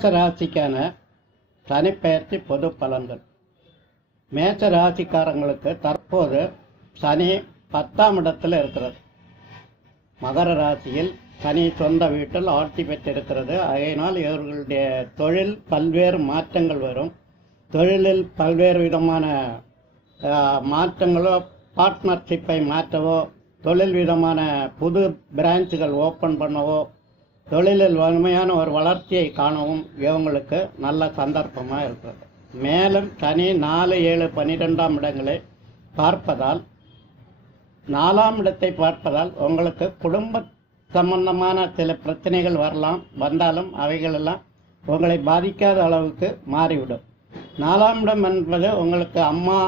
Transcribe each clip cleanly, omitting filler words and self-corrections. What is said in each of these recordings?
மேஷ ராசிக்கான சனிப்பெயர்ச்சி பொது பலன்கள். மேஷ ராசிக்காரங்களுக்கு தற்போது சனி 10ஆம் இடத்தில் இருக்கிறது. மகர ராசியில் சனி சொந்த வீட்டில் ஆட்சி பெற்றிருக்கிறது. அதனால் இவர்களுடைய தொழில் பல்வேறு மாற்றங்கள் வரும். தொழிலில் பல்வேறு விதமான மாற்றங்களோ, பார்ட்னர்ஷிப்பை மாற்றவோ, தொழில் விதமான புது பிரான்ச்சுகள் ஓப்பன் பண்ணவோ, தொழிலில் வலிமையான ஒரு வளர்ச்சியை காணவும் இவங்களுக்கு நல்ல சந்தர்ப்பமாக இருக்கிறது. மேலும் சனி 4, 7, 12ஆம் இடங்களை பார்ப்பதால், 4ஆம் இடத்தை பார்ப்பதால் உங்களுக்கு குடும்ப சம்பந்தமான சில பிரச்சனைகள் வந்தாலும் அவைகளெல்லாம் உங்களை பாதிக்காத அளவுக்கு மாறிவிடும். 4ஆம் இடம் என்பது உங்களுக்கு அம்மா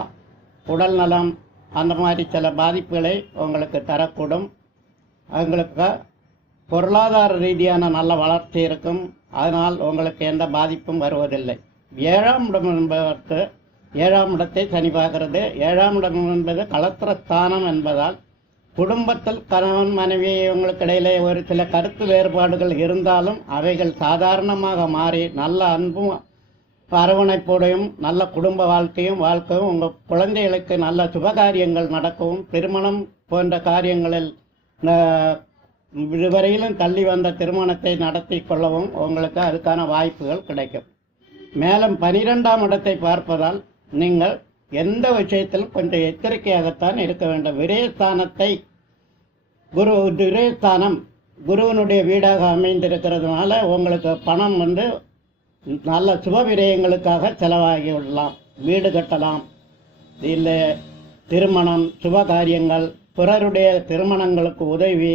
உடல் நலம் அந்த மாதிரி சில பாதிப்புகளை உங்களுக்கு தரக்கூடும். உங்களுக்கு பொருளாதார ரீதியான நல்ல வளர்ச்சி இருக்கும். அதனால் உங்களுக்கு எந்த பாதிப்பும் வருவதில்லை. 7ஆம் இடம் என்பதற்கு 7ஆம் இடத்தை சனி பார்க்கிறது. 7ஆம் இடம் என்பது களத்திரஸ்தானம் என்பதால் குடும்பத்தில் கணவன் மனைவி இவங்களுக்கு இடையிலே ஒரு சில கருத்து வேறுபாடுகள் இருந்தாலும் அவைகள் சாதாரணமாக மாறி நல்ல அன்பும் அரவணைப்போடையும் நல்ல குடும்ப வாழ்க்கையும் உங்கள் குழந்தைகளுக்கு நல்ல சுபகாரியங்கள் நடக்கவும், திருமணம் போன்ற காரியங்களில் இதுவரையிலும் தள்ளி வந்த திருமணத்தை நடத்தி கொள்ளவும் உங்களுக்கு அதுக்கான வாய்ப்புகள் கிடைக்கும். மேலும் 12ஆம் இடத்தை பார்ப்பதால் நீங்கள் எந்த விஷயத்திலும் கொஞ்சம் எச்சரிக்கையாகத்தான் இருக்க வேண்டும். விரயஸ்தானத்தை விரயஸ்தானம் குருவனுடைய வீடாக அமைந்திருக்கிறதுனால உங்களுக்கு பணம் நல்ல சுப விரயங்களுக்காக செலவாகி விடலாம். வீடு கட்டலாம், இல்லை திருமணம், சுப காரியங்கள், பிறருடைய திருமணங்களுக்கு உதவி,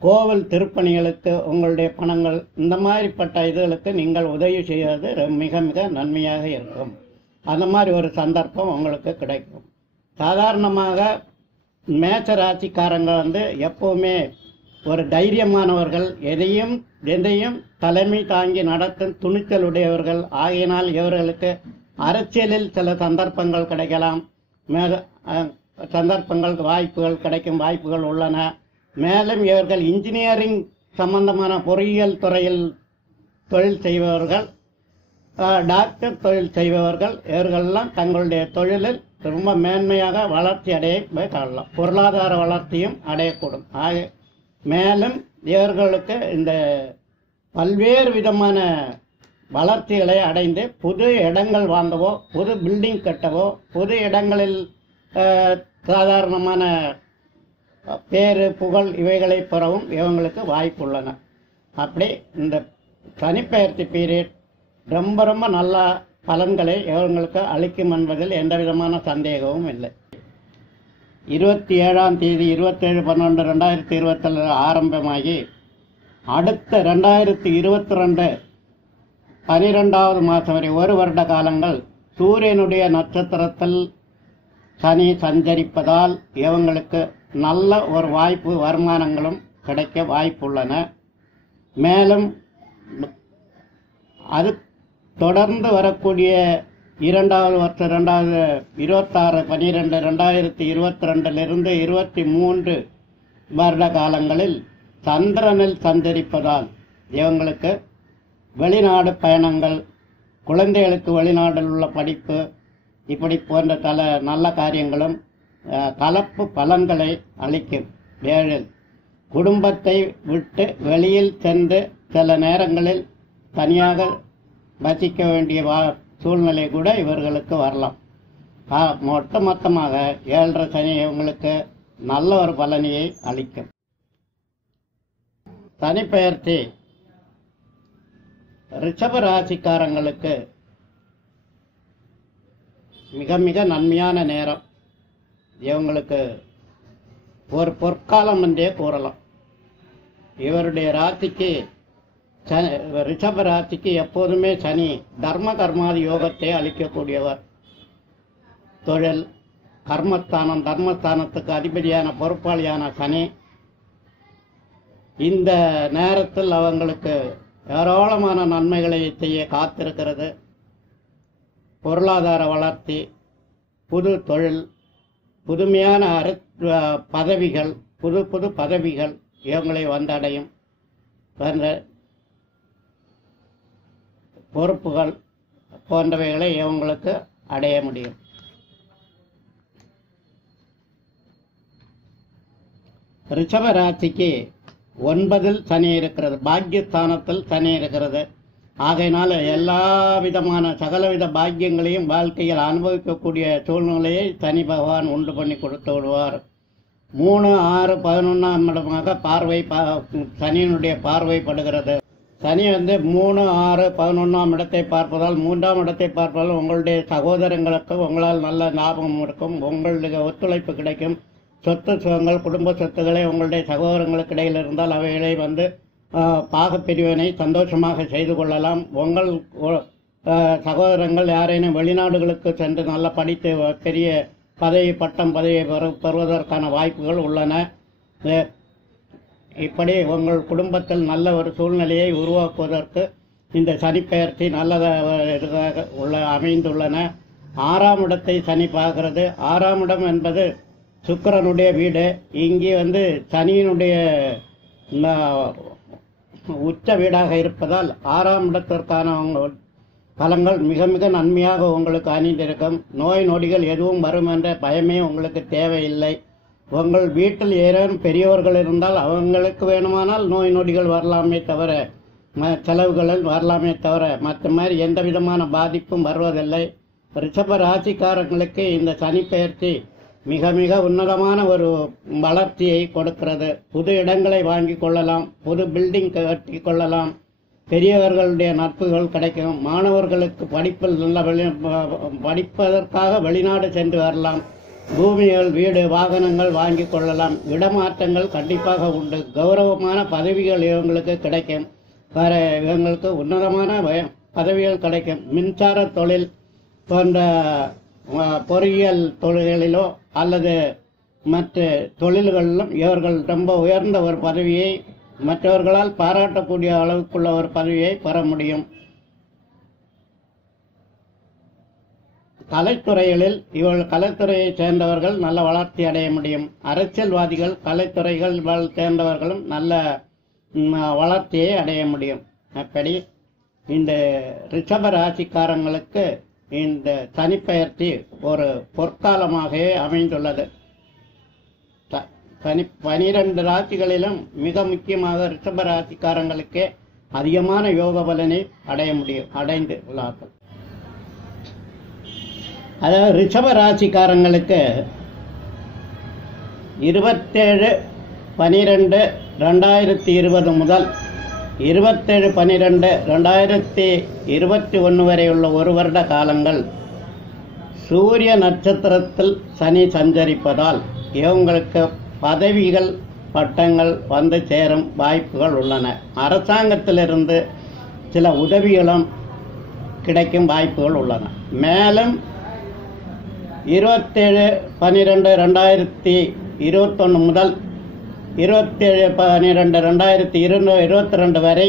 கோவில் திருப்பணிகளுக்கு உங்களுடைய பணங்கள், இந்த மாதிரிப்பட்ட இதுகளுக்கு நீங்கள் உதவி செய்வது மிக மிக நன்மையாக இருக்கும். அந்த மாதிரி ஒரு சந்தர்ப்பம் உங்களுக்கு கிடைக்கும். சாதாரணமாக மேஷ ராசிக்காரங்க எப்பவுமே ஒரு தைரியமானவர்கள், எதையும் தலைமை தாங்கி நடத்தும் துணிச்சலுடையவர்கள். ஆகையினால் இவர்களுக்கு அரசியலில் சில சந்தர்ப்பங்கள் கிடைக்கலாம். வாய்ப்புகள் கிடைக்கும் வாய்ப்புகள் உள்ளன. மேலும் இவர்கள் இன்ஜினியரிங் சம்பந்தமான பொறியியல் துறையில் தொழில் செய்பவர்கள், டாக்டர் தொழில் செய்பவர்கள், இவர்களெல்லாம் தங்களுடைய தொழிலில் ரொம்ப மேன்மையாக வளர்ச்சி அடைய காணலாம். பொருளாதார வளர்ச்சியும் அடையக்கூடும். மேலும் இவர்களுக்கு இந்த பல்வேறு விதமான வளர்ச்சிகளை அடைந்து புது இடங்கள் வாங்கவோ, புது பில்டிங் கட்டவோ, புது இடங்களில் சாதாரணமான பேரு புகழ் இவைகளை பெறவும் இவங்களுக்கு வாய்ப்பு உள்ளன. அப்படி இந்த சனிப்பெயர்ச்சி பீரியட் ரொம்ப ரொம்ப நல்ல பலன்களை இவங்களுக்கு அளிக்கும் என்பதில் எந்த விதமான சந்தேகமும் இல்லை. 27ஆம் தேதி 27/12/2022 ஆரம்பமாகி அடுத்த 2022 12வது மாதம் வரை 1 வருட காலங்கள் சூரியனுடைய நட்சத்திரத்தில் சனி சஞ்சரிப்பதால் இவங்களுக்கு நல்ல ஒரு வாய்ப்பு, வருமானங்களும் கிடைக்க வாய்ப்புள்ளன. மேலும் அது தொடர்ந்து வரக்கூடிய 2வது வருஷம் 2022 23 வருட காலங்களில் சந்திரனில் சஞ்சரிப்பதால் இவங்களுக்கு வெளிநாடு பயணங்கள், குழந்தைகளுக்கு வெளிநாட்டில் உள்ள படிப்பு, இப்படி போன்ற நல்ல காரியங்களும் கலப்பு பலன்களை அளிக்கும். 7 குடும்பத்தை விட்டு வெளியில் சென்று சில நேரங்களில் தனியாக வசிக்க வேண்டிய சூழ்நிலை கூட இவர்களுக்கு வரலாம். மொத்தமாக 7.5 சனி இவங்களுக்கு நல்ல ஒரு பலனையை அளிக்கும். சனிப்பெயர்ச்சி ரிஷப ராசிக்காரங்களுக்கு மிக மிக நன்மையான நேரம். இவங்களுக்கு ஒரு பொற்காலம் என்றே கூறலாம். இவருடைய ராசிக்கு ரிஷப ராசிக்கு எப்போதுமே சனி தர்ம கர்மாதி யோகத்தை அளிக்கக்கூடியவர். தொழில், கர்மஸ்தானம், தர்மஸ்தானத்துக்கு அதிபதியான பொறுப்பாளியான சனி இந்த நேரத்தில் அவங்களுக்கு ஏராளமான நன்மைகளை செய்ய காத்திருக்கிறது. பொருளாதார வளர்ச்சி, புது தொழில், புதுமையான பதவிகள், புது பதவிகள் இவங்களை வந்தடையும். பொறுப்புகள் போன்றவைகளை இவங்களுக்கு அடைய முடியும். ரிஷப ராசிக்கு 9 சனி இருக்கிறது, பாக்கியஸ்தானத்தில் சனி இருக்கிறது. ஆகையினால எல்லா விதமான சகலவித பாக்கியங்களையும் வாழ்க்கையில் அனுபவிக்கக்கூடிய சூழ்நிலையை சனி பகவான் உண்டு பண்ணி கொடுத்து விடுவார். 3, 6, 11ஆம் இடமாக சனியினுடைய பார்வைப்படுகிறது. சனி 3, 6, 11ஆம் இடத்தை பார்ப்பதால், 3ஆம் இடத்தை பார்ப்பதால் உங்களுடைய சகோதரங்களுக்கு உங்களால் நல்ல லாபம் இருக்கும், உங்களுடைய ஒத்துழைப்பு கிடைக்கும். சொத்து சுகங்கள், குடும்ப சொத்துக்களை உங்களுடைய சகோதரங்களுக்கு இடையில் இருந்தால் அவைகளை பாகப்பிரிவினை சந்தோஷமாக செய்து கொள்ளலாம். உங்கள் சகோதரங்கள் யாரேனும் வெளிநாடுகளுக்கு சென்று நல்லா படித்து பெரிய பட்டம் பதவியை பெறுவதற்கான வாய்ப்புகள் உள்ளன. இப்படி உங்கள் குடும்பத்தில் நல்ல ஒரு சூழ்நிலையை உருவாக்குவதற்கு இந்த சனிப்பெயர்ச்சி நல்லதாக அமைந்துள்ளன. 6ஆம் இடத்தை சனி பார்க்கிறது. 6ஆம் இடம் என்பது சுக்கிரனுடைய வீடு. இங்கே சனியினுடைய உச்ச வீடாக இருப்பதால் 6ஆம் இடத்திற்கான பலங்கள் மிக மிக நன்மையாக உங்களுக்கு அணிந்திருக்கும். நோய் நொடிகள் எதுவும் வரும் என்ற பயமே உங்களுக்கு தேவையில்லை. உங்கள் வீட்டில் ஏதேனும் பெரியவர்கள் இருந்தால் அவங்களுக்கு வேணுமானால் நோய் நொடிகள் வரலாமே தவிர, செலவுகள் வரலாமே தவிர மற்ற மாதிரி எந்த விதமான பாதிப்பும் வருவதில்லை. ரிஷப ராசிக்காரங்களுக்கு இந்த சனி பெயர்ச்சி மிக மிக உன்னதமான ஒரு வளர்ச்சியை கொடுக்கிறது. புது இடங்களை வாங்கி கொள்ளலாம், புது பில்டிங் கட்டி கொள்ளலாம், பெரியவர்களுடைய நட்புகள் கிடைக்கும். மாணவர்களுக்கு படிப்பில் படிப்பதற்காக வெளிநாடு சென்று வரலாம். பூமிகள், வீடு, வாகனங்கள் வாங்கி கொள்ளலாம். இடமாற்றங்கள் கண்டிப்பாக உண்டு. கௌரவமான பதவிகள் இவங்களுக்கு கிடைக்கும். இவங்களுக்கு உன்னதமான பதவிகள் கிடைக்கும். மின்சார தொழில் போன்ற பொறியியல் தொழில்களிலோ அல்லது மற்ற தொழில்களிலும் இவர்கள் ரொம்ப உயர்ந்த ஒரு பதவியை, மற்றவர்களால் பாராட்டக்கூடிய அளவுக்குள்ள ஒரு பதவியை பெற முடியும். கலைத்துறைகளில் கலைத்துறையை சேர்ந்தவர்கள் நல்ல வளர்ச்சி அடைய முடியும். அரசியல்வாதிகள், கலைத்துறைகள் சேர்ந்தவர்களும் நல்ல வளர்ச்சியை அடைய முடியும். அப்படி இந்த ரிஷப ராசிக்காரங்களுக்கு இந்த சனிப்பெயர்ச்சி ஒரு பொற்காலமாகவே அமைந்துள்ளது. 12 ராசிகளிலும் மிக முக்கியமாக ரிஷப ராசிக்காரங்களுக்கே அதிகமான யோக பலனை அடைந்து உள்ளார்கள். அதாவது ரிஷப ராசிக்காரங்களுக்கு 27/12/2020 முதல் 27/12/2021 வரை உள்ள ஒரு வருட காலங்கள் சூரிய நட்சத்திரத்தில் சனி சஞ்சரிப்பதால் இவங்களுக்கு பதவிகள், பட்டங்கள் வந்து சேரும் வாய்ப்புகள் உள்ளன. அரசாங்கத்திலிருந்து சில உதவிகளும் கிடைக்கும் வாய்ப்புகள் உள்ளன. மேலும் 27/12/2021 முதல் 27/12/2022 வரை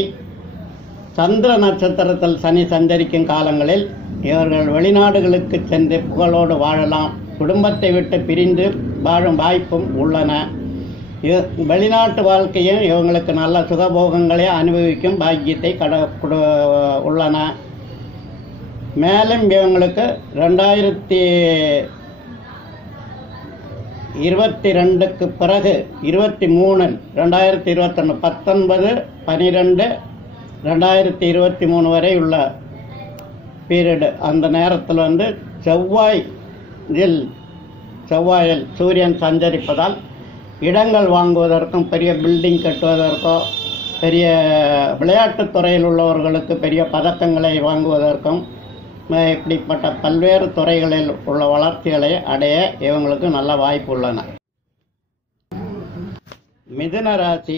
சந்திர நட்சத்திரத்தில் சனி சஞ்சரிக்கும் காலங்களில் இவர்கள் வெளிநாடுகளுக்கு சென்று புகழோடு வாழலாம். குடும்பத்தை விட்டு பிரிந்து வாழும் வாய்ப்பும் உள்ளன. வெளிநாட்டு வாழ்க்கையும் இவங்களுக்கு நல்ல சுகபோகங்களை அனுபவிக்கும் பாக்கியத்தை உள்ளன. மேலும் இவங்களுக்கு 2022க்கு பிறகு 23 2021 19/12/2023 வரை உள்ள பீரியடு, அந்த நேரத்தில் செவ்வாயில் சூரியன் சஞ்சரிப்பதால் இடங்கள் வாங்குவதற்கும், பெரிய பில்டிங் கட்டுவதற்கோ, பெரிய விளையாட்டுத் துறையில் உள்ளவர்களுக்கு பெரிய பதக்கங்களை வாங்குவதற்கும், இப்படிப்பட்ட பல்வேறு துறைகளில் உள்ள வளர்ச்சிகளை அடைய இவங்களுக்கு நல்ல வாய்ப்பு உள்ளன. மிதுன ராசி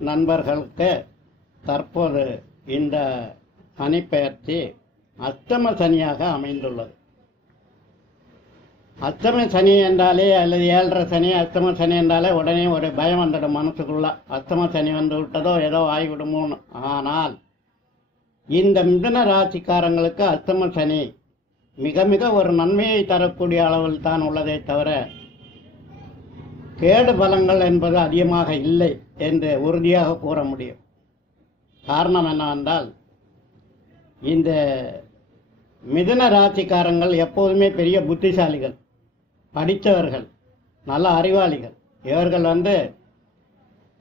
நண்பர்களுக்கு தற்போது இந்த சனிப்பெயர்ச்சி அஷ்டம சனியாக அமைந்துள்ளது. அஷ்டம சனி என்றாலே அல்லது 7.5 சனி, அஷ்டம சனி என்றாலே உடனே ஒரு பயம் வந்துடும் மனசுக்குள்ள. அஷ்டம சனி வந்து விட்டதோ, ஏதோ ஆகிவிடுமோன்னு. ஆனால் இந்த மிதுன ராசிக்காரங்களுக்கு அஷ்டம சனி மிக மிக ஒரு நன்மையை தரக்கூடிய அளவில் தான் உள்ளதை தவிர கேடு பலங்கள் என்பது அதிகமாக இல்லை என்று உறுதியாக கூற முடியும். காரணம் என்னவென்றால் இந்த மிதுன ராசிக்காரங்கள் எப்போதுமே பெரிய புத்திசாலிகள், படித்தவர்கள், நல்ல அறிவாளிகள். இவர்கள்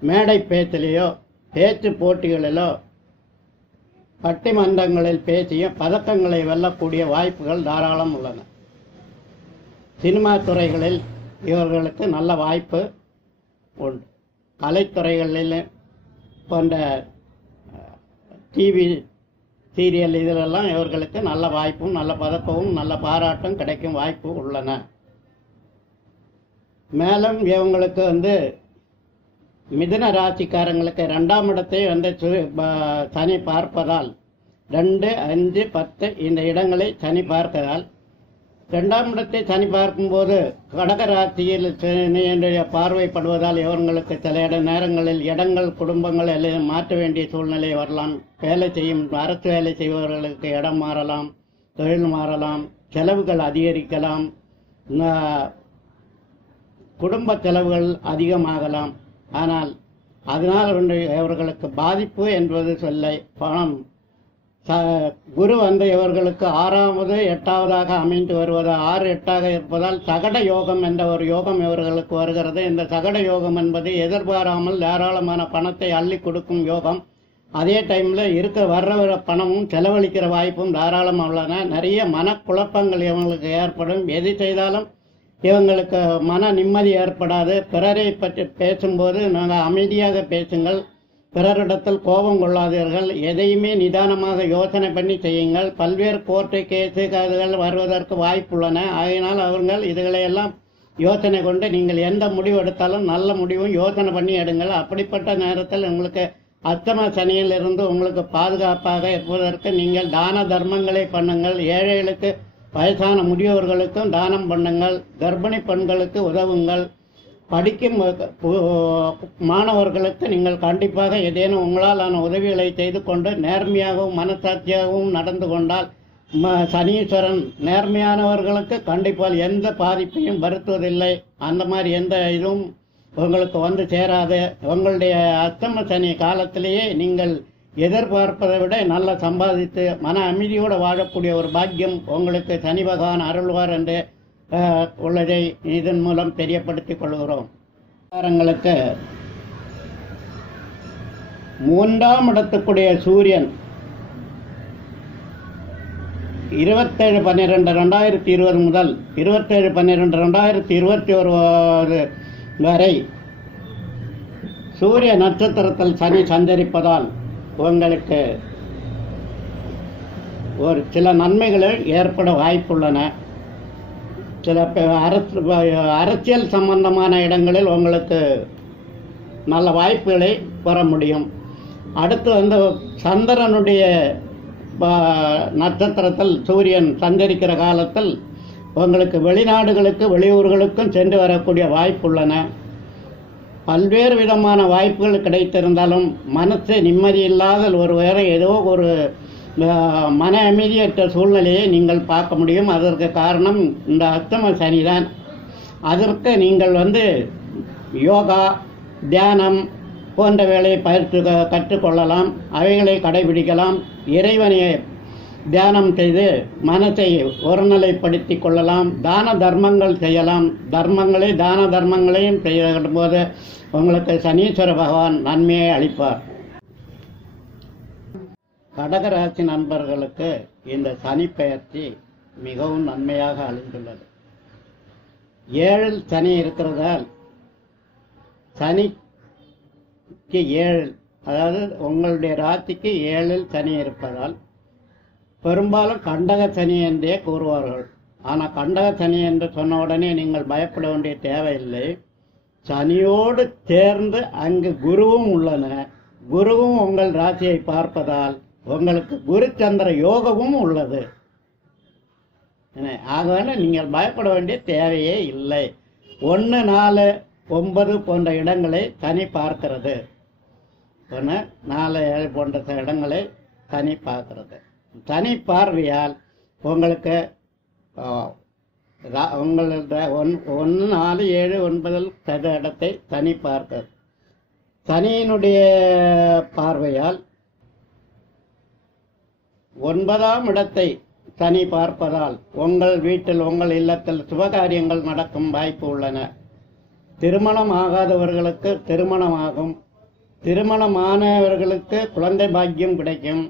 மேடை பேச்சிலேயோ பேச்சு போட்டிகளிலோ பட்டிமன்றங்களில் பேசியும் பதக்கங்களை வெல்லக்கூடிய வாய்ப்புகள் தாராளம் உள்ளன. சினிமா துறைகளில் இவர்களுக்கு நல்ல வாய்ப்பு உண்டு. கலைத்துறைகளில் போன்ற டிவி சீரியல் இதிலெல்லாம் இவர்களுக்கு நல்ல வாய்ப்பும் நல்ல பதக்கமும் நல்ல பாராட்டும் கிடைக்கும் வாய்ப்பு உள்ளன. மேலும் இவங்களுக்கு மிதுன ராசிக்காரங்களுக்கு 2ஆம் இடத்தை சனி பார்ப்பதால் 2, 5, 10 இந்த இடங்களை சனி பார்ப்பதால் 2ஆம் இடத்தை சனி பார்க்கும்போது கடக ராசியில் சனியுடைய பார்வைப்படுவதால் இவங்களுக்கு சில நேரங்களில் இடங்கள், குடும்பங்கள் எல்லாம் மாற்ற வேண்டிய சூழ்நிலை வரலாம். வேலை செய்யும் அரசு வேலை செய்பவர்களுக்கு இடம் மாறலாம், தொழில் மாறலாம், செலவுகள் அதிகரிக்கலாம், குடும்ப செலவுகள் அதிகமாகலாம். ஆனால் அதனால் இவர்களுக்கு பாதிப்பு என்பது சொல்லை. பணம் குரு இவர்களுக்கு 6வது 8வதாக அமைந்து வருவது 6, 8ஆக இருப்பதால் சகட யோகம் என்ற ஒரு யோகம் இவர்களுக்கு வருகிறது. இந்த சகட யோகம் என்பது எதிர்பாராமல் தாராளமான பணத்தை அள்ளி கொடுக்கும் யோகம். அதே டைமில் வர்ற பணமும் செலவழிக்கிற வாய்ப்பும் தாராளம் உள்ளன. நிறைய மனக்குழப்பங்கள் இவங்களுக்கு ஏற்படும். எது செய்தாலும் இவங்களுக்கு மன நிம்மதி ஏற்படாது. பிறரை பற்றி பேசும்போது நாங்கள் அமைதியாக பேசுங்கள், பிறரிடத்தில் கோபம் கொள்ளாதீர்கள், எதையுமே நிதானமாக யோசனை பண்ணி செய்யுங்கள். பல்வேறு கோர்ட்டு கேஸுகள் வருவதற்கு வாய்ப்புள்ளன. ஆகையினால் அவர்கள் இதுகளையெல்லாம் யோசனை கொண்டு நீங்கள் எந்த முடிவு எடுத்தாலும் நல்ல முடிவும் யோசனை பண்ணி எடுங்கள். அப்படிப்பட்ட நேரத்தில் உங்களுக்கு அஷ்டம சனியிலிருந்து உங்களுக்கு பாதுகாப்பாக இருப்பதற்கு நீங்கள் தான தர்மங்களை பண்ணுங்கள். ஏழைகளுக்கு, வயசான முதியோர்களுக்கும் தானம் பண்ணுங்கள். கர்ப்பிணி பெண்களுக்கு உதவுங்கள். படிக்கும் மாணவர்களுக்கு நீங்கள் கண்டிப்பாக ஏதேனும் உங்களாலான உதவிகளை செய்து கொண்டு நேர்மையாகவும் மனசாட்சியாகவும் நடந்து கொண்டால் சனீஸ்வரன் நேர்மையானவர்களுக்கு கண்டிப்பாக எந்த பாதிப்பையும் வருத்துவதில்லை. அந்த மாதிரி எந்த இதுவும் உங்களுக்கு சேராது. உங்களுடைய அஷ்டம சனி காலத்திலேயே நீங்கள் எதிர்பார்ப்பதை விட நல்லா சம்பாதித்து மன அமைதியோடு வாழக்கூடிய ஒரு பாக்கியம் உங்களுக்கு சனி பகவான் அருள்வார் என்று உள்ளதை இதன் மூலம் தெரியப்படுத்திக் கொள்கிறோம். காரங்களுக்கு 3ஆம் இடத்துக்குடைய சூரியன் 27/12/2020 முதல் 27/12/2021 வரை சூரிய நட்சத்திரத்தில் சனி சஞ்சரிப்பதால் உங்களுக்கு ஒரு சில நன்மைகள் ஏற்பட வாய்ப்புள்ளன. சில அரசியல் சம்பந்தமான இடங்களில் உங்களுக்கு நல்ல வாய்ப்புகளை பெற முடியும். அடுத்து சந்திரனுடைய நட்சத்திரத்தில் சூரியன் சஞ்சரிக்கிற காலத்தில் உங்களுக்கு வெளிநாடுகளுக்கு, வெளியூர்களுக்கும் சென்று வரக்கூடிய வாய்ப்புள்ளன. பல்வேறு விதமான வாய்ப்புகள் கிடைத்திருந்தாலும் மனசு நிம்மதி இல்லாத ஒரு வேற ஏதோ ஒரு மன அமைதியற்ற சூழ்நிலையை நீங்கள் பார்க்க முடியும். அதற்கு காரணம் இந்த அஷ்டம சனிதான். அதற்கு நீங்கள் யோகா, தியானம் போன்ற வேலையை கற்றுக்கொள்ளலாம். அவைகளை கடைபிடிக்கலாம். இறைவனை தியானம் செய்து மனத்தை ஒருநிலைப்படுத்தி கொள்ளலாம். தான தர்மங்கள் செய்யலாம். தான தர்மங்களையும் செய்யும் போது உங்களுக்கு சனீஸ்வர பகவான் நன்மையை அளிப்பார். கடகராசி நண்பர்களுக்கு இந்த சனி பெயர்ச்சி மிகவும் நன்மையாக அளித்துள்ளது. 7 சனி இருக்கிறதால் சனிக்கு 7, அதாவது உங்களுடைய ராசிக்கு 7 சனி இருப்பதால் பெரும்பாலும் கண்டக சனி என்றே கூறுவார்கள். ஆனால் கண்டக சனி என்று சொன்ன உடனே நீங்கள் பயப்பட வேண்டிய தேவையில்லை. சனியோடு சேர்ந்து அங்கு குருவும் உள்ளன. குருவும் உங்கள் ராசியை பார்ப்பதால் உங்களுக்கு குரு சந்திர யோகமும் உள்ளது. ஆகவே நீங்கள் பயப்பட வேண்டிய தேவையே இல்லை. 1, 4, 9 போன்ற இடங்களை சனி பார்க்கிறது. 1, 4, 7 போன்ற இடங்களை சனி பார்க்கிறது. சனி பார்வையால் உங்களுக்கு உங்களோட 1, 4, 7, 9 இடத்தை சனி பார்க்கிறது. சனியினுடைய பார்வையால் 9ஆம் இடத்தை சனி பார்ப்பதால் உங்கள் வீட்டில் உங்கள் இல்லத்தில் சுபகாரியங்கள் நடக்கும் வாய்ப்பு உள்ளன. திருமணம் ஆகாதவர்களுக்கு திருமணமாகும். திருமணமானவர்களுக்கு குழந்தை பாக்கியம் கிடைக்கும்.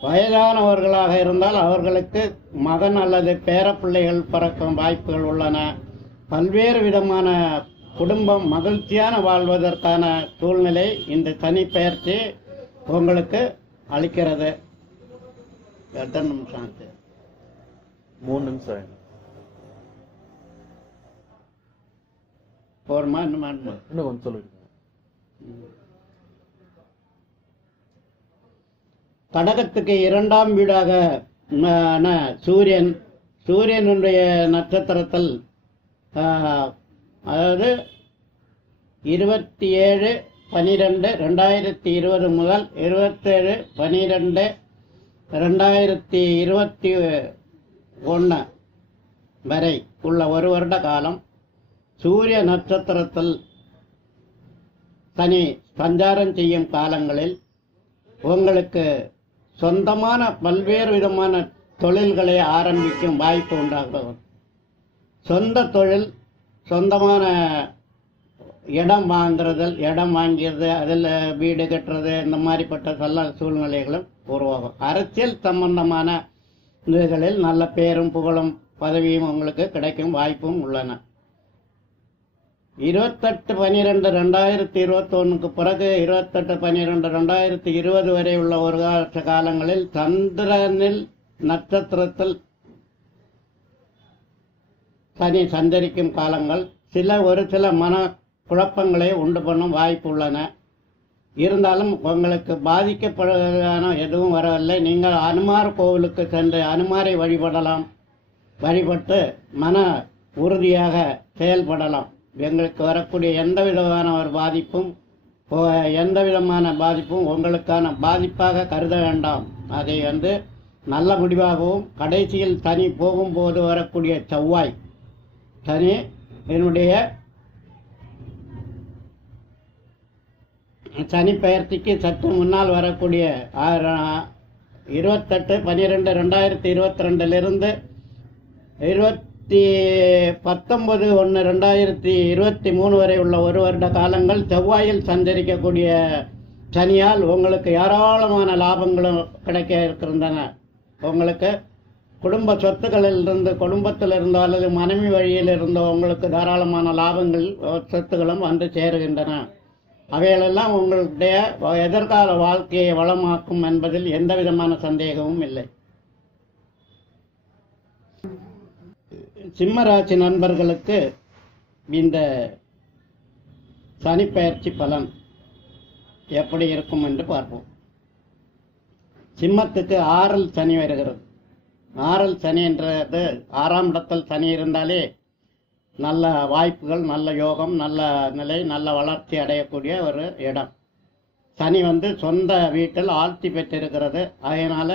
வயதானவர்களாக இருந்தால் அவர்களுக்கு மகன் அல்லது பேரப்பிள்ளைகள் பிறக்கும் வாய்ப்புகள் உள்ளன. பல்வேறு விதமான குடும்பம் மகிழ்ச்சியான வாழ்வதற்கான சூழ்நிலை இந்த சனி பெயர்ச்சி உங்களுக்கு அளிக்கிறது. எத்தனை நிமிஷம் ஆச்சு? 3 நிமிஷம் ஆயிடும். போருமா? இன்னும் கொஞ்சம் சொல்லிடுங்க. கடகத்துக்கு 2ஆம் வீடாக சூரியனுடைய நட்சத்திரத்தில் அதாவது 27/12/2020 முதல் 27/12/2021 வரை உள்ள ஒரு வருட காலம் சூரிய நட்சத்திரத்தில் சனி சஞ்சாரம் செய்யும் காலங்களில் உங்களுக்கு சொந்தமான பல்வேறு விதமான தொழில்களை ஆரம்பிக்கும் வாய்ப்பு உண்டாகும். சொந்த தொழில், சொந்தமான இடம் வாங்கிறது, அதில் வீடு கட்டுறது, இந்த மாதிரிப்பட்ட நல்ல சூழ்நிலைகளும் உருவாகும். அரசியல் சம்பந்தமான இதுகளில் நல்ல பேரும் புகழும் பதவியும் உங்களுக்கு கிடைக்கும் வாய்ப்பும் உள்ளன. 28/12/2021 பிறகு 28/12/2020 வரை உள்ள ஒரு காலங்களில் சந்திரனில் நட்சத்திரத்தில் சனி சஞ்சரிக்கும் காலங்கள் ஒரு சில மன குழப்பங்களை உண்டு பண்ணும் வாய்ப்பு உள்ளன. இருந்தாலும் உங்களுக்கு பாதிக்கப்படுவதான எதுவும் வரவில்லை. நீங்கள் அனுமார் கோவிலுக்கு சென்று அனுமாரை வழிபட்டு மன உறுதியாக செயல்படலாம். எங்களுக்கு வரக்கூடிய எந்த விதமான பாதிப்பும் உங்களுக்கான பாதிப்பாக கருத வேண்டாம். அதை நல்ல முடிவாகவும், கடைசியில் சனி போகும்போது வரக்கூடிய செவ்வாய், சனி என்னுடைய சனி பெயர்ச்சிக்கு சற்று முன்னால் வரக்கூடிய 28/12/2022 19/1/2023 வரை உள்ள ஒரு வருட காலங்கள் செவ்வாயில் சஞ்சரிக்கக்கூடிய சனியால் உங்களுக்கு ஏராளமான லாபங்களும் கிடைக்க இருக்கின்றன. உங்களுக்கு குடும்ப குடும்பத்தில் இருந்தோ அல்லது மனைவி வழியில் இருந்தோ உங்களுக்கு தாராளமான லாபங்கள் சொத்துகளும் வந்து சேருகின்றன. அவைகளெல்லாம் உங்களுடைய எதிர்கால வாழ்க்கையை வளமாக்கும் என்பதில் எந்த விதமான சந்தேகமும் இல்லை. சிம்மராசி நண்பர்களுக்கு இந்த சனிப்பெயர்ச்சி பலன் எப்படி இருக்கும் என்று பார்ப்போம். சிம்மத்துக்கு 6ல் சனி வருகிறது. 6ல் சனி என்றது 6ஆம் இடத்தில் சனி இருந்தாலே நல்ல வாய்ப்புகள், நல்ல யோகம், நல்ல நிலை, நல்ல வளர்ச்சி அடையக்கூடிய ஒரு இடம். சனி சொந்த வீட்டில் ஆட்சி பெற்றிருக்கிறது. அதனால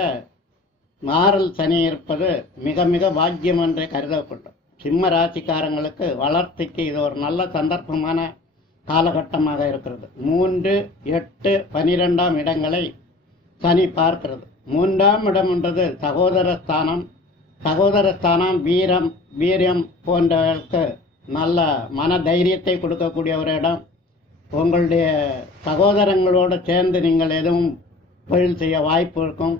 6ல் சனி இருப்பது மிக மிக பாக்கியம் என்று கருதப்படும். சிம்ம ராசிக்காரங்களுக்கு வளர்ச்சிக்கு இது ஒரு நல்ல சந்தர்ப்பமான காலகட்டமாக இருக்கிறது. 3, 8, 12ஆம் இடங்களை சனி பார்க்கிறது. 3ஆம் இடம் என்றது சகோதர ஸ்தானம், வீரியம் போன்றவர்களுக்கு நல்ல மன தைரியத்தை கொடுக்கக்கூடிய ஒரு இடம். உங்களுடைய சகோதரங்களோடு சேர்ந்து நீங்கள் எதுவும் தொழில் செய்ய வாய்ப்பு இருக்கும்.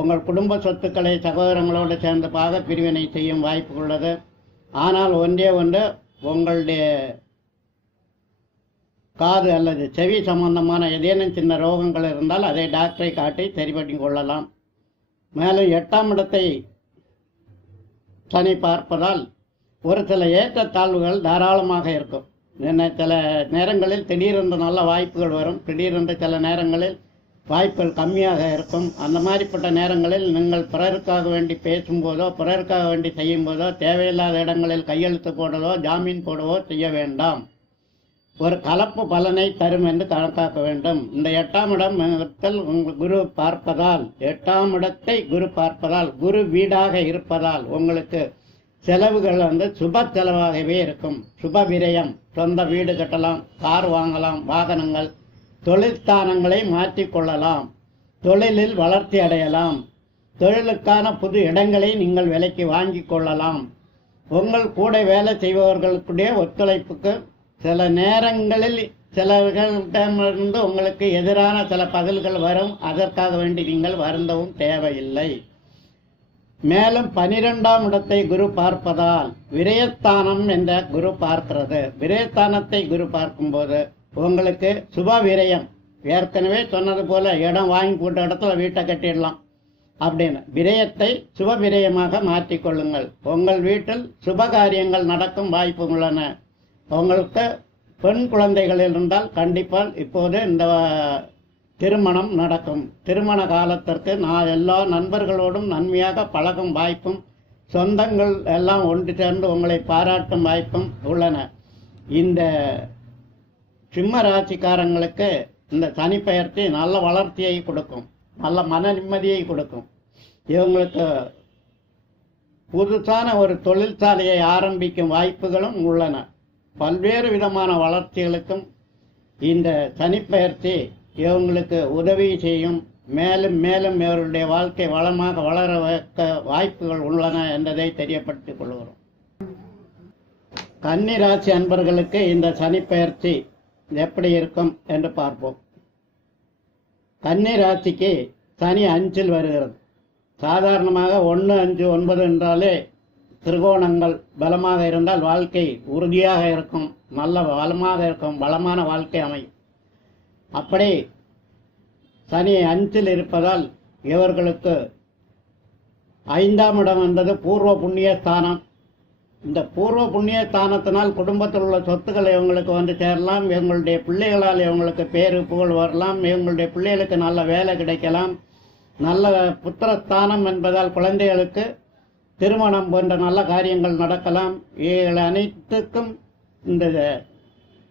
உங்கள் குடும்ப சொத்துக்களை சகோதரங்களோடு சேர்ந்து பாக பிரிவினை செய்யும் வாய்ப்பு உள்ளது. ஆனால் ஒன்றே உங்களுடைய காது அல்லது செவி சம்பந்தமான ஏதேனும் சின்ன ரோகங்கள் இருந்தால் அதை டாக்டரை காட்டி சரி பண்ணி கொள்ளலாம். மேலும் 8ஆம் இடத்தை சனி பார்ப்பதால் ஒரு சில ஏற்றத்தாழ்வுகள் தாராளமாக இருக்கும். சில நேரங்களில் திடீரென்று நல்ல வாய்ப்புகள் வரும், திடீரென்று சில நேரங்களில் வாய்ப்புகள் கம்மியாக இருக்கும். அந்த மாதிரிப்பட்ட நேரங்களில் நீங்கள் பிறருக்காக வேண்டி பேசும்போதோ, பிறருக்காக வேண்டி செய்யும் போதோ, தேவையில்லாத இடங்களில் கையெழுத்து போடுவதோ, ஜாமீன் போடுவதோ செய்ய வேண்டாம். ஒரு கலப்பு பலனை தரும் என்று கணக்காக்க வேண்டும். இந்த 8ஆம் இடத்தில் குரு பார்ப்பதால், 8ஆம் இடத்தை குரு பார்ப்பதால், குரு வீடாக இருப்பதால் உங்களுக்கு செலவுகள் சுப செலவாகவே இருக்கும். சுப விரயம், சொந்த வீடு கட்டலாம், கார் வாங்கலாம், வாகனங்கள், தொழிற்ஸ்தானங்களை மாற்றிக்கொள்ளலாம், தொழிலில் வளர்ச்சி அடையலாம். தொழிலுக்கான புது இடங்களை நீங்கள் விலைக்கு வாங்கி கொள்ளலாம். உங்கள் கூட வேலை செய்பவர்களுடைய ஒத்துழைப்புக்கு சில நேரங்களில் சிலர்களிடமிருந்து உங்களுக்கு எதிரான சில பதில்கள் வரும். அதற்காக வேண்டி நீங்கள் வருந்தவும் தேவையில்லை. மேலும் 12ஆம் இடத்தை குரு பார்ப்பதால் விரயஸ்தானம் என்ற குரு பார்க்கிறது. விரயஸ்தானத்தை குரு பார்க்கும்போது உங்களுக்கு சுப விரயம், ஏற்கனவே சொன்னது போல இடம் வாங்கி போட்ட இடத்துல வீட்டை கட்டிடலாம் அப்படின்னு விரயத்தை சுப விரயமாக மாற்றிக்கொள்ளுங்கள். உங்கள் வீட்டில் சுப காரியங்கள் நடக்கும் வாய்ப்பு உள்ளன. உங்களுக்கு பெண் குழந்தைகள் இருந்தால் கண்டிப்பாக இப்போது இந்த திருமணம் நடக்கும். திருமண காலத்திற்கு நான் எல்லா நண்பர்களோடும் நன்மையாக பழகும் வாய்ப்பும் சொந்தங்கள் எல்லாம் ஒன்று சேர்ந்து உங்களை பாராட்டும் வாய்ப்பும் உள்ளன. இந்த சிம்ம ராசிக்காரங்களுக்கு இந்த சனிப்பெயர்ச்சி நல்ல வளர்ச்சியை கொடுக்கும், நல்ல மன நிம்மதியை கொடுக்கும். இவங்களுக்கு புதுசான ஒரு தொழிற்சாலையை ஆரம்பிக்கும் வாய்ப்புகளும் உள்ளன. பல்வேறு விதமான வளர்ச்சிகளுக்கும் இந்த சனிப்பெயர்ச்சி இவங்களுக்கு உதவி செய்யும். மேலும் மேலும் இவருடைய வாழ்க்கை வளமாக வளர வைக்க வாய்ப்புகள் உள்ளன என்பதை தெரியப்படுத்திக் கொள்கிறோம். கன்னி ராசி அன்பர்களுக்கு இந்த சனிப்பெயர்ச்சி எப்படி இருக்கும் என்று பார்ப்போம். கன்னி ராசிக்கு சனி 5ல் வருகிறது. சாதாரணமாக 1, 5, 9 என்றாலே திரிகோணங்கள் பலமாக இருந்தால் வாழ்க்கை உறுதியாக இருக்கும், நல்ல வளமாக இருக்கும், வளமான வாழ்க்கை அமையும். அப்படி சனி 5ல் இருப்பதால் இவர்களுக்கு 5ஆம் இடம் என்பது பூர்வ புண்ணிய ஸ்தானம். இந்த பூர்வ புண்ணிய ஸ்தானத்தினால் குடும்பத்தில் உள்ள சொத்துக்கள் இவங்களுக்கு வந்து சேரலாம். இவங்களுடைய பிள்ளைகளால் இவங்களுக்கு பேரு புகழ் வரலாம். இவங்களுடைய பிள்ளைகளுக்கு நல்ல வேலை கிடைக்கலாம். நல்ல புத்திரஸ்தானம் என்பதால் குழந்தைகளுக்கு திருமணம் போன்ற நல்ல காரியங்கள் நடக்கலாம். இவைகள் அனைத்துக்கும் இந்த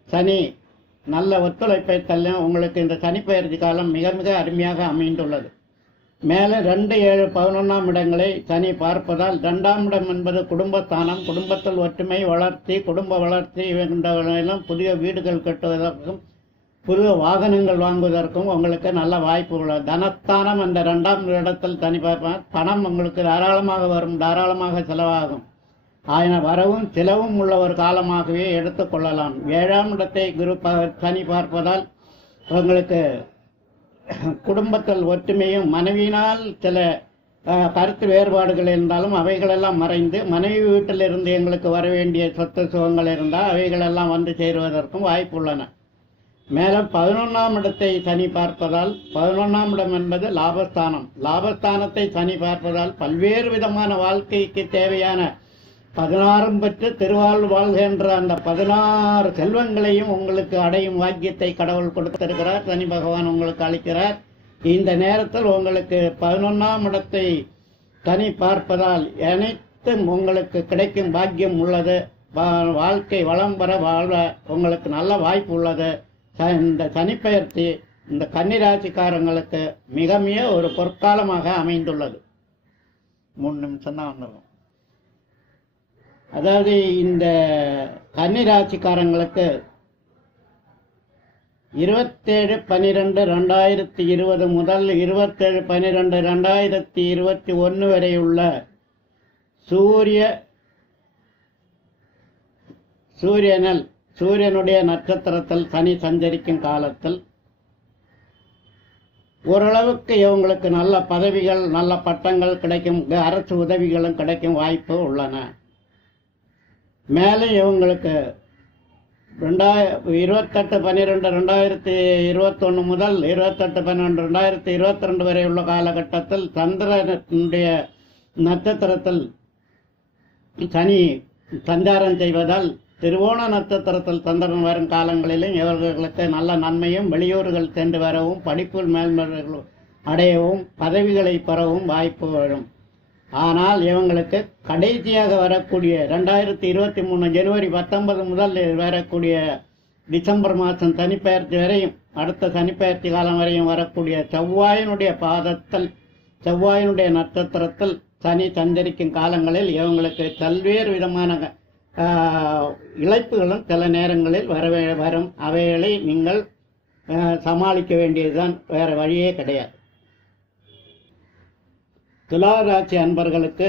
சனி நல்ல ஒத்துழைப்பை தள்ள உங்களுக்கு இந்த சனிப்பெயர்ச்சி காலம் மிக மிக அருமையாக அமைந்துள்ளது. மேலே 2, 7, 11ஆம் இடங்களை சனி பார்ப்பதால் 2ஆம் இடம் என்பது குடும்பஸ்தானம். குடும்பத்தில் ஒற்றுமை, வளர்ச்சி, குடும்ப வளர்ச்சி என்ற புதிய வீடுகள் கட்டுவதற்கும் புது வாகனங்கள் வாங்குவதற்கும் உங்களுக்கு நல்ல வாய்ப்பு உள்ளது. தனஸ்தானம் என்ற 2ஆம் இடத்தில் சனி பார்ப்பார். பணம் உங்களுக்கு தாராளமாக வரும், தாராளமாக செலவாகும். ஆயின வரவும் செலவும் உள்ள ஒரு காலமாகவே எடுத்துக்கொள்ளலாம். 7ஆம் இடத்தை சனி பார்ப்பதால் உங்களுக்கு குடும்பத்தில் ஒற்றுமையும், மனைவியினால் சில கருத்து வேறுபாடுகள் இருந்தாலும் அவைகளெல்லாம் மறைந்து மனைவி வீட்டில் இருந்து எங்களுக்கு வர வேண்டிய சொத்து சுகங்கள் இருந்தால் அவைகளெல்லாம் வந்து சேருவதற்கும் வாய்ப்பு உள்ளன. மேலும் 11ஆம் இடத்தை சனி பார்ப்பதால் 11ஆம் இடம் என்பது லாபஸ்தானம். லாபஸ்தானத்தை சனி பார்ப்பதால் பல்வேறு விதமான வாழ்க்கைக்கு தேவையான 16 பெற்று திருவாழ்வு வாழ்கின்ற அந்த 16 செல்வங்களையும் உங்களுக்கு அடையும் வாக்கியத்தை கடவுள் கொடுத்திருக்கிறார். சனி பகவான் உங்களுக்கு அளிக்கிறார். இந்த நேரத்தில் உங்களுக்கு 11ஆம் இடத்தை சனி பார்ப்பதால் அனைத்தும் உங்களுக்கு கிடைக்கும் பாக்கியம் உள்ளது. வாழ்க்கை வளம் பெற வாழ உங்களுக்கு நல்ல வாய்ப்பு உள்ளது. இந்த சனிப்பெயர்ச்சி இந்த கன்னிராசிக்காரங்களுக்கு மிக மிக ஒரு பொற்காலமாக அமைந்துள்ளது. 3 நிமிஷம் தான் வந்துடும். அதாவது இந்த கன்னிராசிக்காரங்களுக்கு 27/12/2020 முதல் 27/12/2021 வரை உள்ள சூரியனுடைய நட்சத்திரத்தில் சனி சஞ்சரிக்கும் காலத்தில் ஓரளவுக்கு இவங்களுக்கு நல்ல பதவிகள், நல்ல பட்டங்கள் கிடைக்கும், அரசு உதவிகளும் கிடைக்கும் வாய்ப்பு உள்ளன. மேலும் இவங்களுக்கு 28/12/2021 முதல் 28/12/2022 வரை உள்ள காலகட்டத்தில் சந்திரனுடைய நட்சத்திரத்தில் சனி சஞ்சாரம் செய்வதால் திருவோண நட்சத்திரத்தில் சந்திரன் வரும் காலங்களிலும் இவர்களுக்கு நல்ல நன்மையும், வெளியூர்கள் சென்று வரவும், படிப்பில் மேல்மர்கள் அடையவும், பதவிகளை பெறவும் வாய்ப்பு வரும். ஆனால் இவங்களுக்கு கடைசியாக வரக்கூடிய 2023 ஜனவரி 19 முதல் வரக்கூடிய டிசம்பர் மாதம் சனிப்பெயர்ச்சி வரையும், அடுத்த சனிப்பெயர்ச்சி காலம் வரையும் வரக்கூடிய செவ்வாயினுடைய பாதத்தில், செவ்வாயினுடைய நட்சத்திரத்தில் சனி சஞ்சரிக்கும் காலங்களில் இவங்களுக்கு பல்வேறு விதமான இழப்புகளும் சில நேரங்களில் வரும். அவைகளை நீங்கள் சமாளிக்க வேண்டியதுதான், வேற வழியே கிடையாது. துலா ராசி அன்பர்களுக்கு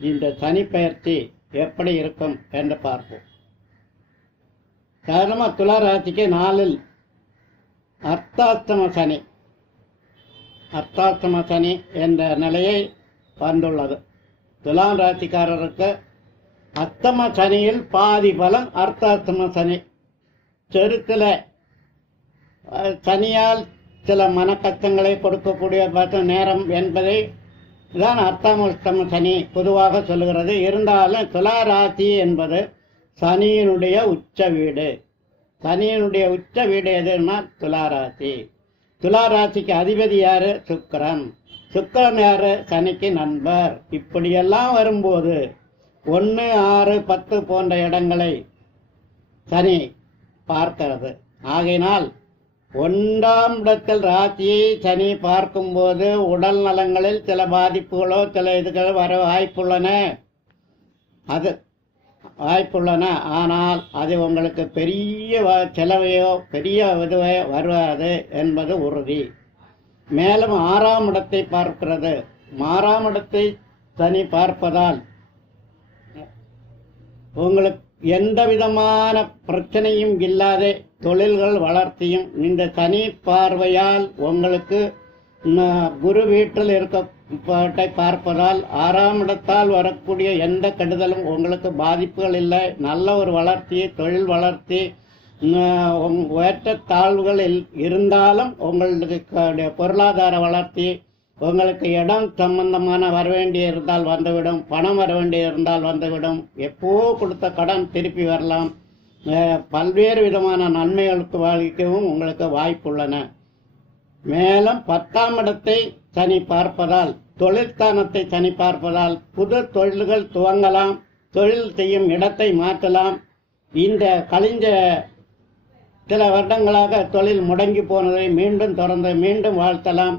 இந்த சனி பெயர்ச்சி எப்படி இருக்கும் என்று பார்ப்போம். சாதாரணமாக துலா ராசிக்கு 4 அர்த்தாஷ்டம சனி என்ற நிலையை வந்துள்ளது. துலாம் ராசிக்காரருக்கு அஷ்டம சனியில் பாதி பலன் அர்த்தாஷ்டம சனி. செருத்துல சனியால் சில மன கஷ்டங்களை கொடுக்கக்கூடிய நேரம் என்பதை தான் அர்த்தாஷ்டம சனி பொதுவாக சொல்லுகிறது. இருந்தாலும் துலா ராசி என்பது சனியினுடைய உச்ச வீடு. சனியினுடைய உச்ச வீடு எதுன்னா துலா ராசி. துலா ராசிக்கு அதிபதி யாரு? சுக்கிரன். சுக்கிரன் யாரு? சனிக்கு நண்பர். இப்படியெல்லாம் வரும்போது 1, 6, 10 போன்ற இடங்களை சனி பார்க்கிறது. ஆகையினால் 1ஆம் இடத்தில் ராசியை சனி பார்க்கும்போது உடல் நலங்களில் சில பாதிப்புகளோ சில இதுகள் வர வாய்ப்புள்ளன. ஆனால் அது உங்களுக்கு பெரிய செலவையோ பெரிய இதுவோ வருவது என்பது உறுதி. மேலும் 6ஆம் இடத்தை பார்க்கிறது. 6ஆம் இடத்தை சனி பார்ப்பதால் உங்களுக்கு எந்த விதமான பிரச்சனையும் இல்லாத தொழில்கள் வளர்ச்சியும் இந்த சனி பார்வையால் உங்களுக்கு குரு வீட்டில் இருக்க பார்ப்பதால் 6ஆம் இடத்தால் வரக்கூடிய எந்த கெடுதலும் உங்களுக்கு பாதிப்புகள் இல்லை. நல்ல ஒரு வளர்ச்சி, தொழில் வளர்ச்சி, ஏற்ற தாழ்வுகள் இருந்தாலும் உங்களுக்கு பொருளாதார வளர்ச்சி, உங்களுக்கு இடம் சம்பந்தமான வரவேண்டிய இருந்தால் வந்துவிடும், பணம் வரவேண்டிய இருந்தால் வந்துவிடும், எப்போ கொடுத்த கடன் திருப்பி வரலாம், பல்வேறு விதமான நன்மைகளுக்கு வாழிக்கவும் உங்களுக்கு வாய்ப்புள்ளன. மேலும் 10ஆம் இடத்தை சனி பார்ப்பதால், தொழிற்ஸ்தானத்தை சனி பார்ப்பதால் புது தொழில்கள் துவங்கலாம், தொழில் செய்யும் இடத்தை மாற்றலாம். இந்த கழிஞ்ச சில வருடங்களாக தொழில் முடங்கி போனதை மீண்டும் தொடர்ந்து மீண்டும் வாழ்த்தலாம்,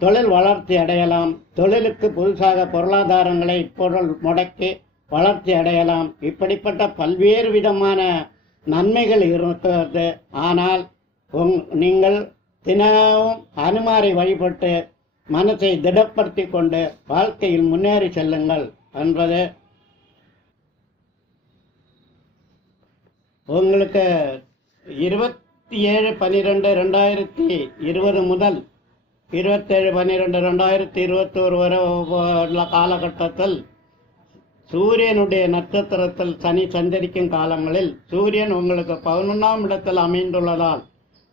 தொழில் வளர்ச்சி அடையலாம், தொழிலுக்கு புதுசாக பொருளாதாரங்களை பொருள் முடக்கி வளர்ச்சி அடையலாம். இப்படிப்பட்ட பல்வேறு விதமான நன்மைகள் இருக்கிறது. ஆனால் நீங்கள் தினமும் அனுமாரை வழிபட்டு மனத்தை திடப்படுத்தி கொண்டு வாழ்க்கையில் முன்னேறி செல்லுங்கள் என்பது உங்களுக்கு 27/12/2020 முதல் 27/12/2021 வரை உள்ள காலகட்டத்தில் சூரியனுடைய நட்சத்திரத்தில் சனி சஞ்சரிக்கும் காலங்களில் சூரியன் உங்களுக்கு 11ஆம் இடத்தில் அமைந்துள்ளதால்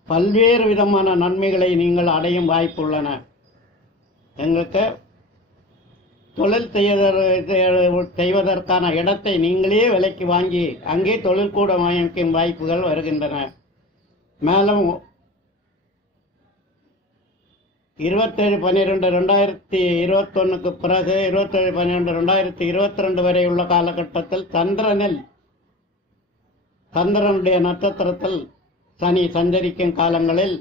பல்வேறு விதமான நன்மைகளை நீங்கள் அடையும் வாய்ப்புள்ளன. எங்களுக்கு தொழில் செய்வதற்கான இடத்தை நீங்களே விலைக்கு வாங்கி அங்கே தொழில் கூட அமைக்கும் வாய்ப்புகள் வருகின்றன. மேலும் 27/12/2021 பிறகு 27/12/2022 வரை உள்ள காலகட்டத்தில் சந்திரனுடைய நட்சத்திரத்தில் சனி சஞ்சரிக்கும் காலங்களில்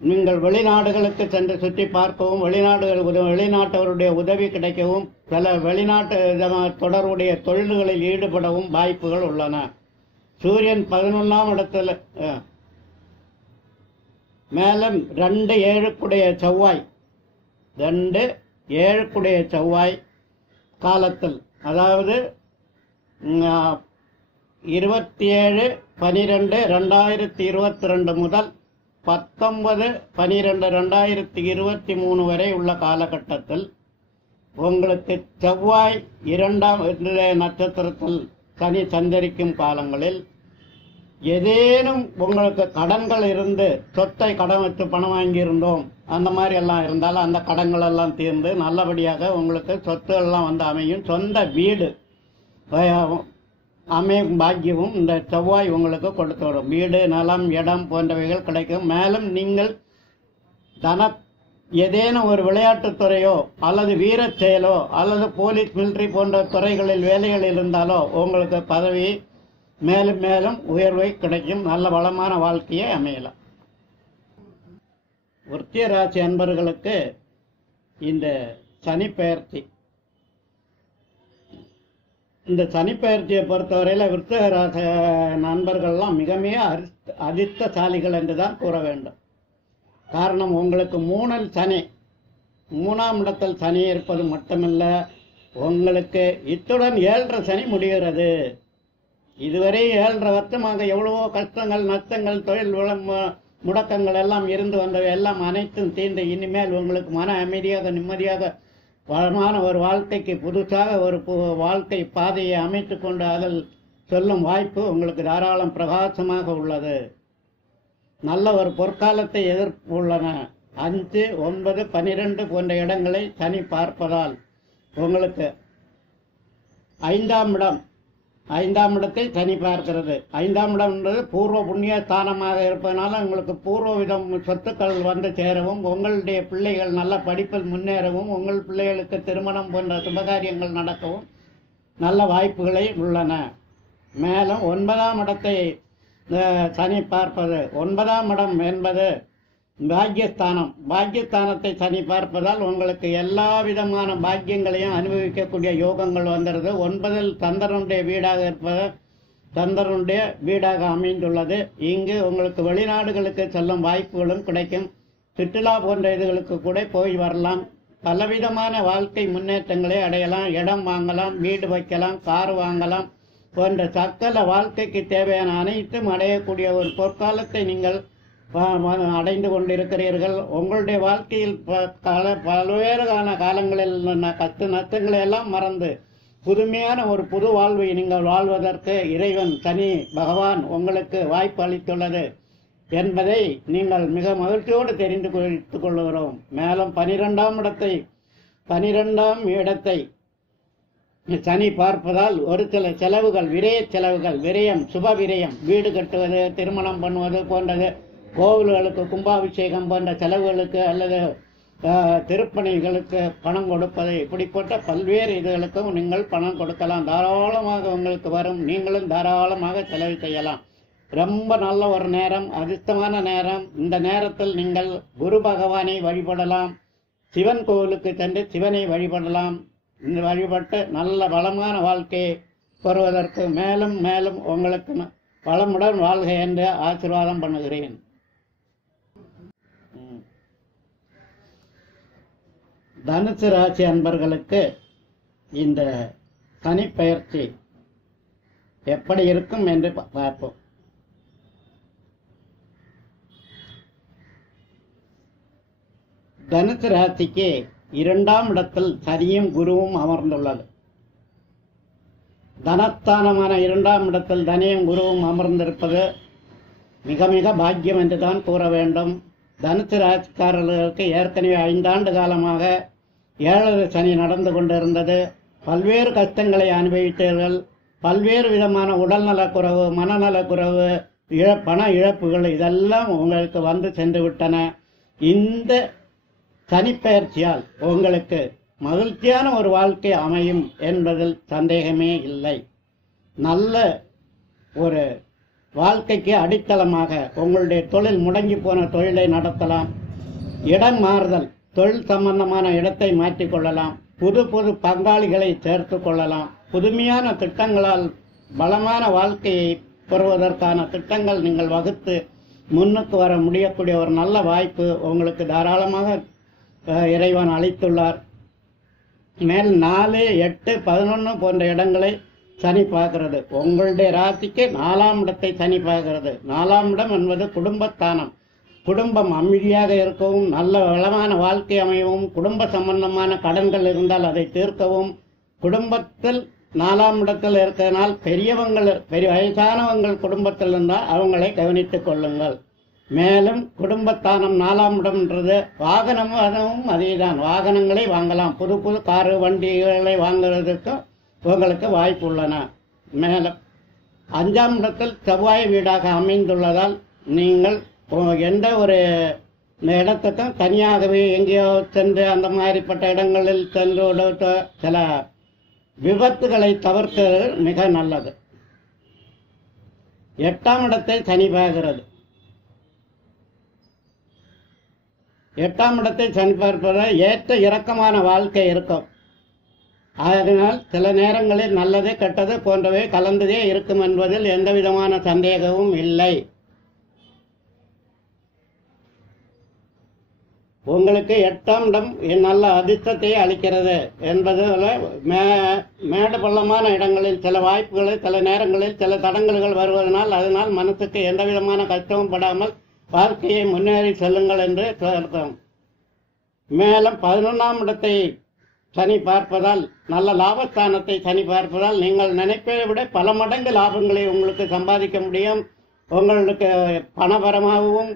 நீங்கள் வெளிநாடுகளுக்கு சென்று சுற்றி பார்க்கவும், வெளிநாட்டவருடைய உதவி கிடைக்கவும், சில வெளிநாட்டு தொடர்புடைய தொழில்களில் ஈடுபடவும் வாய்ப்புகள் உள்ளன. சூரியன் 11ஆம் இடத்தில், மேலும் 2 ஏழுக்குடைய செவ்வாய் காலத்தில், அதாவது 27/12/2022 முதல் 19/12/2023 வரை உள்ள காலகட்டத்தில் உங்களுக்கு செவ்வாய் 2ஆம் நட்சத்திரத்தில் சனி சஞ்சரிக்கும் காலங்களில் ஏதேனும் உங்களுக்கு கடன்கள் இருந்து, சொத்தை கடன் வச்சு பணம் வாங்கியிருந்தோம் அந்த மாதிரி எல்லாம் இருந்தாலும் அந்த கடன்கள் எல்லாம் தீர்ந்து நல்லபடியாக உங்களுக்கு சொத்து எல்லாம் வந்து அமையும். சொந்த வீடு அமையும் பாக்கியமும் இந்த செவ்வாய் உங்களுக்கு கொடுத்து விடும். வீடு, நலம், இடம் போன்றவைகள் கிடைக்கும். மேலும் நீங்கள் ஏதேனும் ஒரு விளையாட்டுத்துறையோ அல்லது வீரச் செயலோ அல்லது போலீஸ், மிலிட்டரி போன்ற துறைகளில் வேலைகள் இருந்தாலோ உங்களுக்கு பதவி மேலும் மேலும் உயர்வை கிடைக்கும். நல்ல வளமான வாழ்க்கையை அமையலாம். விருச்சிக ராசி அன்பர்களுக்கு இந்த சனிப்பெயர்ச்சி, இந்த சனிப்பெயர்ச்சியை பொறுத்தவரையில் விருச்சிக ராசி நண்பர்கள்லாம் மிக மிக அதிர்ஷ்டசாலிகள் என்றுதான் கூற வேண்டும். காரணம், உங்களுக்கு 3ல் சனி 3ஆம் இடத்தில் சனி இருப்பது மட்டுமல்ல, உங்களுக்கு இத்துடன் 7.5 சனி முடிகிறது. இதுவரை 7.5 வருஷமாக எவ்வளவோ கஷ்டங்கள், நஷ்டங்கள், தொழில் முடக்கங்கள் எல்லாம் இருந்து வந்தவை எல்லாம் அனைத்தும் தீர்ந்து இனிமேல் உங்களுக்கு மன அமைதியாக நிம்மதியாக வளமான ஒரு வாழ்க்கைக்கு புதுசாக ஒரு வாழ்க்கை பாதையை அமைத்து கொண்டு அதில் சொல்லும் வாய்ப்பு உங்களுக்கு தாராளம் பிரகாசமாக உள்ளது. நல்ல ஒரு பொற்காலத்தை எதிர்ப்புள்ளன. 5, 9, 12 போன்ற இடங்களை சனி பார்ப்பதால் உங்களுக்கு 5ஆம் இடம், 5ஆம் இடத்தை சனி பார்க்கிறது. 5ஆம் இடம் என்பது பூர்வ புண்ணிய ஸ்தானமாக இருப்பதனால உங்களுக்கு பூர்வ விதம் சொத்துக்கள் வந்து சேரவும், உங்களுடைய பிள்ளைகள் நல்ல படிப்பில் முன்னேறவும், உங்கள் பிள்ளைகளுக்கு திருமணம் போன்ற சுபகாரியங்கள் நடக்கவும் நல்ல வாய்ப்புகளை உள்ளன. மேலும் 9ஆம் இடத்தை சனி பார்ப்பது, 9ஆம் இடம் என்பது பாக்கியஸ்தானம். பாக்கியஸ்தானத்தை சனி பார்ப்பதால் உங்களுக்கு எல்லா விதமான பாக்கியங்களையும் அனுபவிக்கக்கூடிய யோகங்கள் வந்துடுது. 9இல் சந்திரனுடைய வீடாக இருப்பது, சந்திரனுடைய வீடாக அமைந்துள்ளது. இங்கு உங்களுக்கு வெளிநாடுகளுக்கு செல்லும் வாய்ப்புகளும் கிடைக்கும். சுற்றுலா போன்ற இதுகளுக்கு கூட போய் வரலாம். பலவிதமான வாழ்க்கை முன்னேற்றங்களை அடையலாம். இடம் வாங்கலாம், வீடு வைக்கலாம், கார் வாங்கலாம் போன்ற சக்கல வாழ்க்கைக்கு தேவையான அனைத்தும் அடையக்கூடிய ஒரு பொற்காலத்தை நீங்கள் அடைந்து கொண்டிருக்கிறீர்கள். உங்களுடைய வாழ்க்கையில் பல்வேறு காலங்களில் கஷ்ட நஷ்டங்களை எல்லாம் மறந்து புதுமையான ஒரு புது வாழ்வை நீங்கள் வாழ்வதற்கு இறைவன் சனி பகவான் உங்களுக்கு வாய்ப்பு அளித்துள்ளது என்பதை நீங்கள் மிக மகிழ்ச்சியோடு தெரிந்து வைத்துக் கொள்கிறோம். மேலும் 12ஆம் இடத்தை சனி பார்ப்பதால் ஒரு சில செலவுகள், விரயம், சுப விரயம், வீடு கட்டுவது, திருமணம் பண்ணுவது போன்றது, கோவில்களுக்கு கும்பாபிஷேகம் போன்ற செலவுகளுக்கு அல்லது திருப்பணிகளுக்கு பணம் கொடுப்பது, இப்படிப்பட்ட பல்வேறு இதுகளுக்கும் நீங்கள் பணம் கொடுக்கலாம். தாராளமாக உங்களுக்கு வரும். நீங்களும் தாராளமாக செலவு செய்யலாம். ரொம்ப நல்ல ஒரு நேரம், அதிர்ஷ்டமான நேரம். இந்த நேரத்தில் நீங்கள் குரு பகவானை வழிபடலாம். சிவன் கோவிலுக்கு சென்று சிவனை வழிபடலாம். இந்த வழிபட்டு நல்ல வளமான வாழ்க்கையை பெறுவதற்கு மேலும் மேலும் உங்களுக்கு வளமுடன் வாழ்க என்று ஆசீர்வாதம் பண்ணுகிறேன். தனுசு ராசி அன்பர்களுக்கு இந்த சனி பெயர்ச்சி எப்படி இருக்கும் என்று பார்ப்போம். தனுசு ராசிக்கு 2ஆம் இடத்தில் சனியும் குருவும் அமர்ந்துள்ளது. தனஸ்தானமான 2ஆம் இடத்தில் தனியும் குருவும் அமர்ந்திருப்பது மிக மிக பாக்கியம் என்றுதான் கூற வேண்டும். தனுசு ராசிக்காரர்களுக்கு ஏற்கனவே 5 ஆண்டு காலமாக 7 சனி நடந்து கொண்டிருந்தது. பல்வேறு கஷ்டங்களை அனுபவித்தீர்கள். பல்வேறு விதமான உடல்நலக்குறைவு, மனநலக்குறைவு, பண இழப்புகள் இதெல்லாம் உங்களுக்கு வந்து சென்று விட்டன. இந்த சனிப்பெயர்ச்சியால் உங்களுக்கு மகிழ்ச்சியான ஒரு வாழ்க்கை அமையும் என்பதில் சந்தேகமே இல்லை. நல்ல ஒரு வாழ்க்கைக்கு அடித்தளமாக உங்களுடைய தொழில், முடங்கி போன தொழிலை நடத்தலாம். இடம் மாறுதல், தொழில் சம்பந்தமான இடத்தை மாற்றிக்கொள்ளலாம். புது புது பங்காளிகளை சேர்த்து கொள்ளலாம். புதுமையான திட்டங்களால் பலமான வாழ்க்கையை பெறுவதற்கான திட்டங்கள் நீங்கள் வகுத்து முன்னுக்கு வர முடியக்கூடிய ஒரு நல்ல வாய்ப்பு உங்களுக்கு தாராளமாக இறைவன் அளித்துள்ளார். மேல் 4, 8, 11 போன்ற இடங்களை சனி பார்க்கிறது. உங்களுடைய ராசிக்கு 4ஆம் இடத்தை சனி பார்க்கிறது. 4ஆம் இடம் என்பது குடும்பஸ்தானம். குடும்பம் அமைதியாக இருக்கவும், நல்ல வளமான வாழ்க்கை அமையவும், குடும்ப சம்பந்தமான கடன்கள் இருந்தால் அதை தீர்க்கவும், குடும்பத்தில் 4ஆம் இடத்தில் இருக்கிறதுனால் வயசானவங்கள் குடும்பத்தில் இருந்தால் அவங்களை கவனித்துக் கொள்ளுங்கள். மேலும் குடும்பஸ்தானம் 4ஆம் இடம்ன்றது வாகனமும் அதேதான். வாகனங்களை வாங்கலாம். புது புது காரு, வண்டிகளை வாங்குறதுக்கு உங்களுக்கு வாய்ப்பு உள்ளன. மேலும் 5ஆம் இடத்தில் செவ்வாய் வீடாக அமைந்துள்ளதால் நீங்கள் எந்த ஒரு இடத்துக்கும் தனியாகவே எங்கேயோ சென்று அந்த மாதிரிப்பட்ட இடங்களில் சென்று சில விபத்துகளை தவிர்க்கிறது மிக நல்லது. 8ஆம் இடத்தை சனி பார்க்கிறது. 8ஆம் இடத்தை சனி பார்ப்பதால் ஏற்ற இறக்கமான வாழ்க்கை இருக்கும். அதனால் சில நேரங்களில் நல்லது கெட்டது போன்றவை கலந்ததே இருக்கும் என்பதில் எந்த விதமான சந்தேகமும் இல்லை. உங்களுக்கு 8ஆம் இடம் நல்ல அதிர்ஷ்டத்தை அளிக்கிறது என்பது மேடு பள்ளமான இடங்களில் சில வாய்ப்புகளில் சில நேரங்களில் சில தடங்கல்கள் வருவதனால் அதனால் மனசுக்கு எந்த விதமான கஷ்டமும் படாமல் வாழ்க்கையை முன்னேறி செல்லுங்கள் என்று அர்த்தம். மேலும் 11ஆம் இடத்தை சனி பார்ப்பதால் நல்ல லாபஸ்தானத்தை சனி பார்ப்பதால் நீங்கள் நினைப்பதை விட பல மடங்கு லாபங்களை உங்களுக்கு சம்பாதிக்க முடியும். உங்களுக்கு பணபரமாகவும்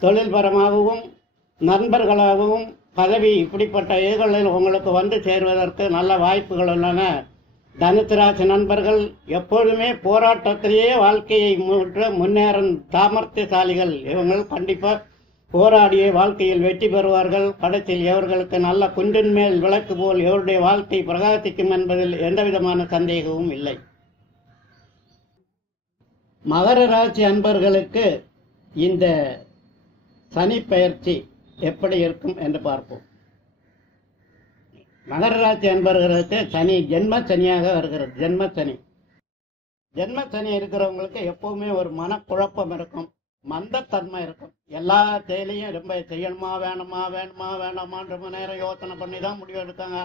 தொழில்பரமாகவும் நண்பர்களாகவும் பதவி இப்படிப்பட்ட இதுகளில் உங்களுக்கு வந்து சேருவதற்கு நல்ல வாய்ப்புகள் உள்ளன. தனுசு ராசி நண்பர்கள் எப்பொழுதுமே போராட்டத்திலேயே வாழ்க்கையை முன்னேறும் சாமர்த்தியசாலிகள். இவங்கள் கண்டிப்பாக போராடிய வாழ்க்கையில் வெற்றி பெறுவார்கள். கடைசியில் இவர்களுக்கு நல்ல குன்றின் மேல் விளக்கு போல் இவருடைய வாழ்க்கை பிரகாசிக்கும் என்பதில் எந்தவிதமான சந்தேகமும் இல்லை. மகர ராசி அன்பர்களுக்கு இந்த சனி பெயர்ச்சி எப்படி இருக்கும் என்று பார்ப்போம். மகர ராசி அன்பர்களுக்கு சனி ஜென்ம சனியாக வருகிறது. ஜென்ம சனி இருக்கிறவங்களுக்கு எப்பவுமே ஒரு மனக்குழப்பம் இருக்கும், மந்தத்தன்மை இருக்கும். எல்லா செயலையும் ரொம்ப செய்யணுமா வேண்டாமான்னு ரொம்ப நேரம் யோசனை பண்ணி தான் முடிவு எடுக்காங்க.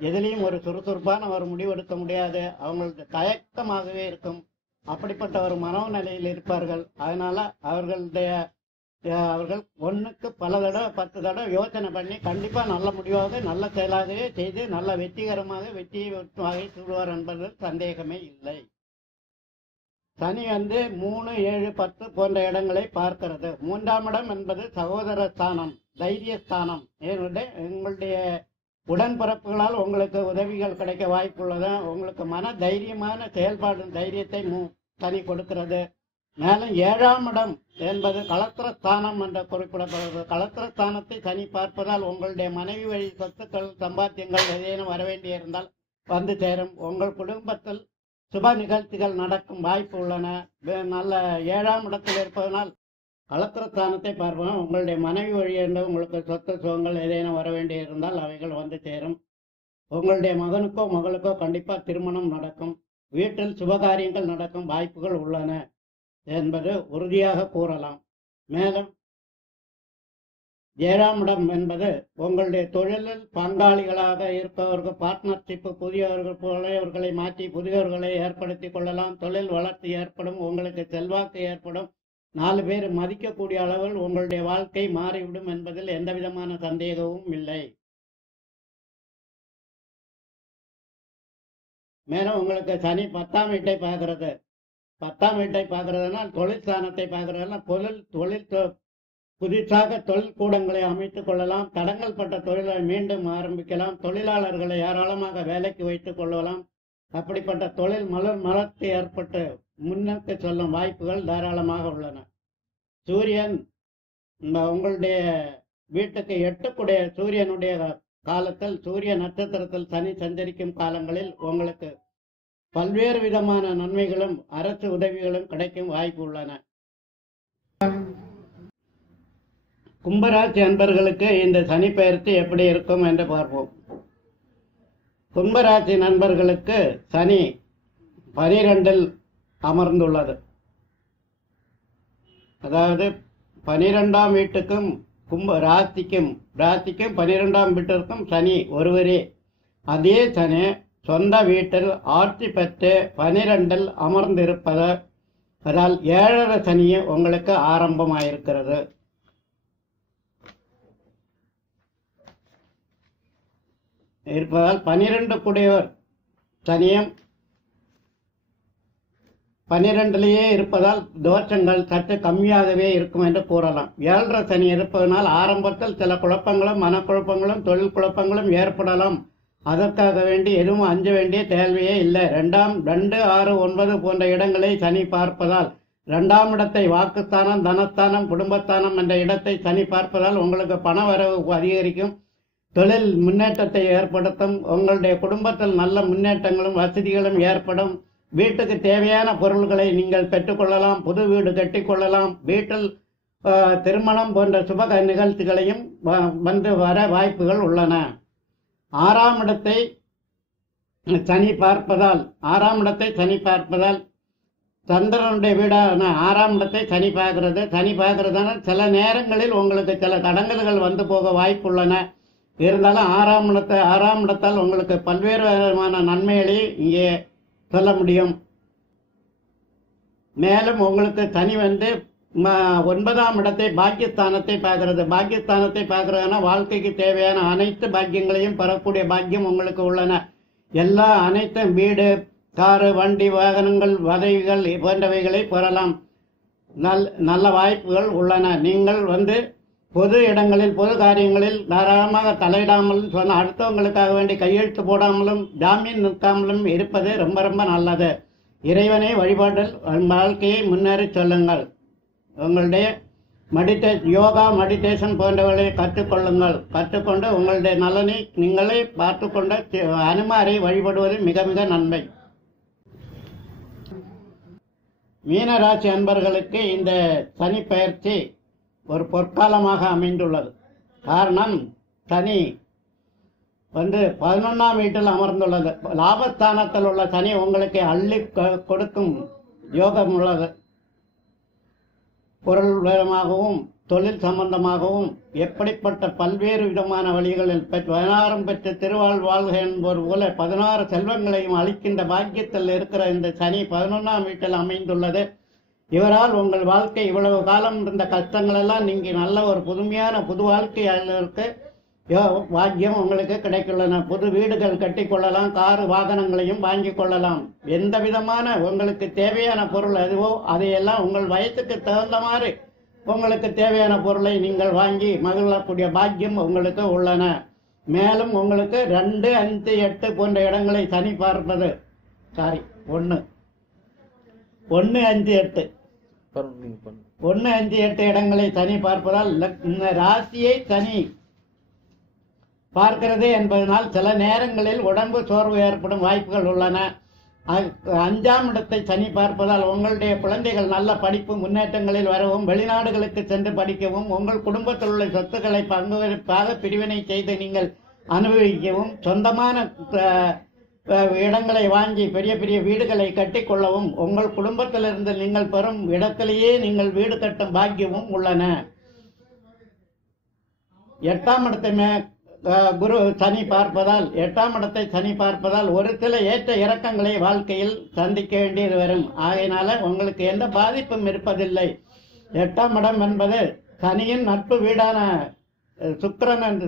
எதுலேயும் ஒரு சுறுசுறுப்பான ஒரு முடிவு எடுக்க முடியாது. அவங்களுக்கு தயக்கமாகவே இருக்கும். அப்படிப்பட்ட ஒரு மனோநிலையில் இருப்பார்கள். அதனால அவர்கள் ஒன்றுக்கு பல தடவை 10 தடவை யோசனை பண்ணி கண்டிப்பாக நல்ல முடிவாக நல்ல செயலாகவே செய்து நல்ல வெற்றிகரமாக வெற்றியை வகை சொல்வார் என்பதில் சந்தேகமே இல்லை. சனி 3, 7, 10 போன்ற இடங்களை பார்க்கிறது. 3ஆம் இடம் என்பது சகோதர ஸ்தானம், தைரிய ஸ்தானம். உங்களுடைய உடன்பிறப்புகளால் உங்களுக்கு உதவிகள் கிடைக்க வாய்ப்புள்ளது. உங்களுக்கு மன தைரியமான செயல்பாடு தைரியத்தை சனி கொடுக்கிறது. மேலும் 7ஆம் இடம் என்பது கலத்திரஸ்தானம் என்று குறிப்பிடப்படுகிறது. கலத்திரஸ்தானத்தை சனி பார்ப்பதால் உங்களுடைய மனைவி வழி சொத்துக்கள் சம்பாத்தியங்கள் ஏதேனும் வரவேண்டிய இருந்தால் வந்து சேரும். உங்கள் குடும்பத்தில் சுப நிகழ்ச்சிகள் நடக்கும் வாய்ப்பு உள்ளன. நல்ல 7ஆம் இடத்தில் இருப்பதனால் கலத்திரஸ்தானத்தை பார்ப்போம். உங்களுடைய மனைவி வழி என்று உங்களுக்கு சொத்து சுகங்கள் ஏதேனும் வர வேண்டிய இருந்தால் அவைகள் வந்து சேரும். உங்களுடைய மகனுக்கோ மகளுக்கோ கண்டிப்பாக திருமணம் நடக்கும். வீட்டில் சுபகாரியங்கள் நடக்கும் வாய்ப்புகள் உள்ளன என்பது உறுதியாக கூறலாம். மேலும் 7ஆம் இடம் என்பது உங்களுடைய தொழிலில் பங்காளிகளாக இருப்பவர்கள் பார்ட்னர்ஷிப், புதியவர்களை மாற்றி புதியவர்களை ஏற்படுத்தி கொள்ளலாம். தொழில் வளர்ச்சி ஏற்படும். உங்களுக்கு செல்வாக்கு ஏற்படும். 4 பேர் மதிக்கக்கூடிய அளவில் உங்களுடைய வாழ்க்கை மாறிவிடும் என்பதில் எந்த விதமான சந்தேகமும் இல்லை. மேலும் உங்களுக்கு சனி 10ஆம் வீட்டை பார்க்கிறது. 10ஆம் வீட்டை பார்க்கறதுனா தொழில் ஸ்தானத்தை பார்க்கறதுனா தொழில் புதிதாக தொழில் கூடங்களை அமைத்துக் கொள்ளலாம். தடங்கள் பட்ட தொழிலை மீண்டும் ஆரம்பிக்கலாம். தொழிலாளர்களை ஏராளமாக வேலைக்கு வைத்துக் கொள்ளலாம். அப்படிப்பட்ட தொழில் மலர்ச்சி ஏற்பட்டு முன்னுக்கு செல்லும் வாய்ப்புகள் தாராளமாக உள்ளன. சூரியன் உங்களுடைய வீட்டுக்கு 8 சூரியனுடைய காலத்தில் சூரிய நட்சத்திரத்தில் சனி சஞ்சரிக்கும் காலங்களில் உங்களுக்கு பல்வேறு விதமான நன்மைகளும் அரசு உதவிகளும் கிடைக்கும் வாய்ப்பு உள்ளன. கும்பராசி அன்பர்களுக்கு இந்த சனி பெயர்ச்சி எப்படி இருக்கும் என்று பார்ப்போம். கும்பராசி நண்பர்களுக்கு சனி 12இல் அமர்ந்துள்ளது. அதாவது 12ஆம் வீட்டுக்கும் ராசிக்கும் 12ஆம் வீட்டிற்கும் சனி ஒருவரே. அதே சனி சொந்த வீட்டில் ஆட்சி பெற்று 12இல் அமர்ந்திருப்பதால் 7 சனியே உங்களுக்கு ஆரம்பமாயிருக்கிறது. இருப்பதால் 12 கூடியவர் சனியும் 12லேயே இருப்பதால் தோஷங்கள் சற்று கம்மியாகவே இருக்கும் என்று கூறலாம். 7 சனி இருப்பதனால் ஆரம்பத்தில் சில குழப்பங்களும் மனக்குழப்பங்களும் தொழில் குழப்பங்களும் ஏற்படலாம். அதற்காக வேண்டி எதுவும் அஞ்ச வேண்டிய தேவையே இல்லை. 2, 6, 9 போன்ற இடங்களை சனி பார்ப்பதால் 2ஆம் இடத்தை வாக்குஸ்தானம், தனஸ்தானம், குடும்பஸ்தானம் என்ற இடத்தை சனி பார்ப்பதால் உங்களுக்கு பண வரவு அதிகரிக்கும். தொழில் முன்னேற்றத்தை ஏற்படுத்தும். உங்களுடைய குடும்பத்தில் நல்ல முன்னேற்றங்களும் வசதிகளும் ஏற்படும். வீட்டுக்கு தேவையான பொருள்களை நீங்கள் பெற்றுக்கொள்ளலாம். புது வீடு கட்டிக்கொள்ளலாம். வீட்டில் திருமணம் போன்ற சுப நிகழ்ச்சிகளையும் வர வாய்ப்புகள் உள்ளன. 6ஆம் இடத்தை சனி பார்ப்பதால் சந்திரனுடைய வீடான 6ஆம் இடத்தை சனி பார்க்கிறது. சனி பார்க்கறதுனா சில நேரங்களில் உங்களுக்கு சில தடங்கல்கள் வந்து போக வாய்ப்புள்ளன. இருந்தாலும் 6ஆம் இடத்தால் உங்களுக்கு பல்வேறு விதமான நன்மைகளை இங்கே சொல்ல முடியும். மேலும் உங்களுக்கு சனி 9ஆம் இடத்தை பாக்கியஸ்தானத்தை பார்க்கிறது. பாக்கியஸ்தானத்தை பார்க்கறதுனா வாழ்க்கைக்கு தேவையான அனைத்து பாக்கியங்களையும் பெறக்கூடிய பாக்கியம் உங்களுக்கு உள்ளன. அனைத்தும் வீடு, காரு, வண்டி, வாகனங்கள், பதவிகள் போன்றவைகளை பெறலாம். நல்ல வாய்ப்புகள் உள்ளன. நீங்கள் பொது இடங்களில் பொது காரியங்களில் தாராளமாக தலையிடாமல் சொன்ன அடுத்தவங்களுக்காக வேண்டி கையெழுத்து போடாமலும் ஜாமீன் நிற்காமலும் இருப்பது ரொம்ப ரொம்ப நல்லது. இறைவனை வழிபாட்டில் வாழ்க்கையை முன்னேறி சொல்லுங்கள். உங்களுடைய யோகா, மெடிடேஷன் போன்றவர்களை கற்றுக்கொள்ளுங்கள். கற்றுக்கொண்டு உங்களுடைய நலனை நீங்களே பார்த்து கொண்டு அனுமாரை வழிபடுவது மிக மிக நன்மை. மீனராசி அன்பர்களுக்கு இந்த சனி பெயர்ச்சி ஒரு பொற்காலமாக அமைந்துள்ளது. காரணம், சனி 11ஆம் வீட்டில் அமர்ந்துள்ளது. லாபஸ்தானத்தில் உள்ள சனி உங்களுக்கு அள்ளி கொடுக்கும் யோகம் உள்ளது. பொருள் விதமாகவும் தொழில் சம்பந்தமாகவும் எப்படிப்பட்ட பல்வேறு விதமான வழிகளில் 16 பெற்று திருவாள் வாழ்க என்பது போல 16 செல்வங்களையும் அளிக்கின்ற பாக்கியத்தில் இருக்கிற இந்த சனி 11ஆம் வீட்டில் அமைந்துள்ளது. இவரால் உங்கள் வாழ்க்கை இவ்வளவு காலம் இருந்த கஷ்டங்கள் எல்லாம் நீங்க நல்ல ஒரு புதுமையான புது வாழ்க்கையாளருக்கு பாக்கியம் உங்களுக்கு கிடைக்குள்ளன. புது வீடுகள் கட்டி கொள்ளலாம், காரு வாகனங்களையும் வாங்கி கொள்ளலாம். எந்த விதமான உங்களுக்கு தேவையான பொருள் எதுவோ அதையெல்லாம் உங்கள் வயசுக்கு தகுந்த மாதிரி உங்களுக்கு தேவையான பொருளை நீங்கள் வாங்கி மகிழக்கூடிய பாக்கியம் உங்களுக்கு உள்ளன. மேலும் உங்களுக்கு 2, 5, 8 போன்ற இடங்களை சனி பார்ப்பது 1, 5, 8 1, 5, 8 இடங்களை சனி பார்ப்பதால் இந்த ராசியை சனி பார்க்கிறது என்பதனால் சில நேரங்களில் உடம்பு சோர்வு ஏற்படும் வாய்ப்புகள் உள்ளன. 5ஆம் இடத்தை சனி பார்ப்பதால் உங்களுடைய குழந்தைகள் நல்ல படிப்பு முன்னேற்றங்களில் வரவும், வெளிநாடுகளுக்கு சென்று படிக்கவும், உங்கள் குடும்பத்தில் உள்ள சொத்துக்களை பங்குவெடுப்பாக பிரிவினை செய்து நீங்கள் அனுபவிக்கவும், சொந்தமான இடங்களை வாங்கி பெரிய பெரிய வீடுகளை கட்டி கொள்ளவும், உங்கள் குடும்பத்திலிருந்து நீங்கள் பெறும் இடத்திலேயே நீங்கள் வீடு கட்டும் பாக்கியமும் உள்ளன. 8ஆம் இடத்தை குரு சனி பார்ப்பதால் 8ஆம் இடத்தை சனி பார்ப்பதால் ஒரு சில ஏற்ற இறக்கங்களை வாழ்க்கையில் சந்திக்க வேண்டியது வரும். ஆகையினால உங்களுக்கு எந்த பாதிப்பும் இருப்பதில்லை. 8ஆம் இடம் என்பது சனியின் நட்பு வீடான சுக்கிரன்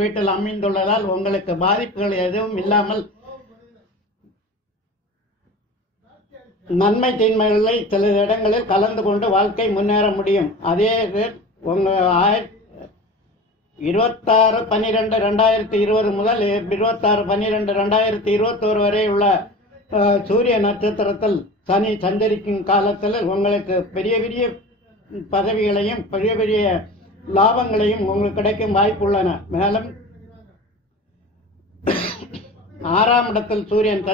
வீட்டில் அமைந்துள்ளதால் உங்களுக்கு பாதிப்புகள் எதுவும் இல்லாமல் நன்மை தீன்மைகளை சில இடங்களில் கலந்து கொண்டு வாழ்க்கை முன்னேற முடியும். அதே உங்க 26/12/2020 முதல் 26/12/2021 வரை உள்ள சூரிய நட்சத்திரத்தில் சனி சஞ்சரிக்கும் காலத்தில் உங்களுக்கு பெரிய பெரிய பதவிகளையும் பெரிய பெரிய லாபங்களையும் உங்களுக்கு கிடைக்கும் வாய்ப்புள்ளன. மேலும் 6ஆம் இடத்தில் சூரியன்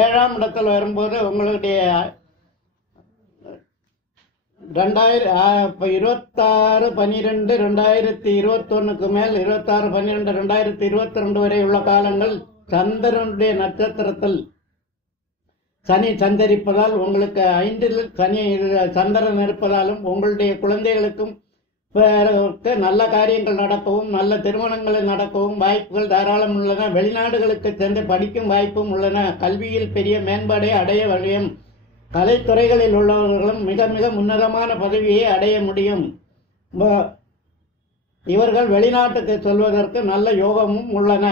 7ஆம் இடத்தில் வரும்போது உங்களுடைய 26/12/2021 மேல் 26/12/2022 வரை உள்ள காலங்கள் சந்திரனுடைய நட்சத்திரத்தில் சனி சஞ்சரிப்பதால் உங்களுக்கு 5இல் சந்திரன் இருப்பதாலும் உங்களுடைய குழந்தைகளுக்கும் நல்ல காரியங்கள் நடக்கவும், நல்ல திருமணங்கள் நடக்கவும் வாய்ப்புகள் தாராளம் உள்ளன. வெளிநாடுகளுக்கு சென்று படிக்கும் வாய்ப்பும் உள்ளன. கல்வியில் பெரிய மேம்பாடை அடைய வழியும், கலைத்துறைகளில் உள்ளவர்களும் மிக மிக உன்னதமான பதவியை அடைய முடியும். இவர்கள் வெளிநாட்டுக்கு செல்வதற்கு நல்ல யோகமும் உள்ளன.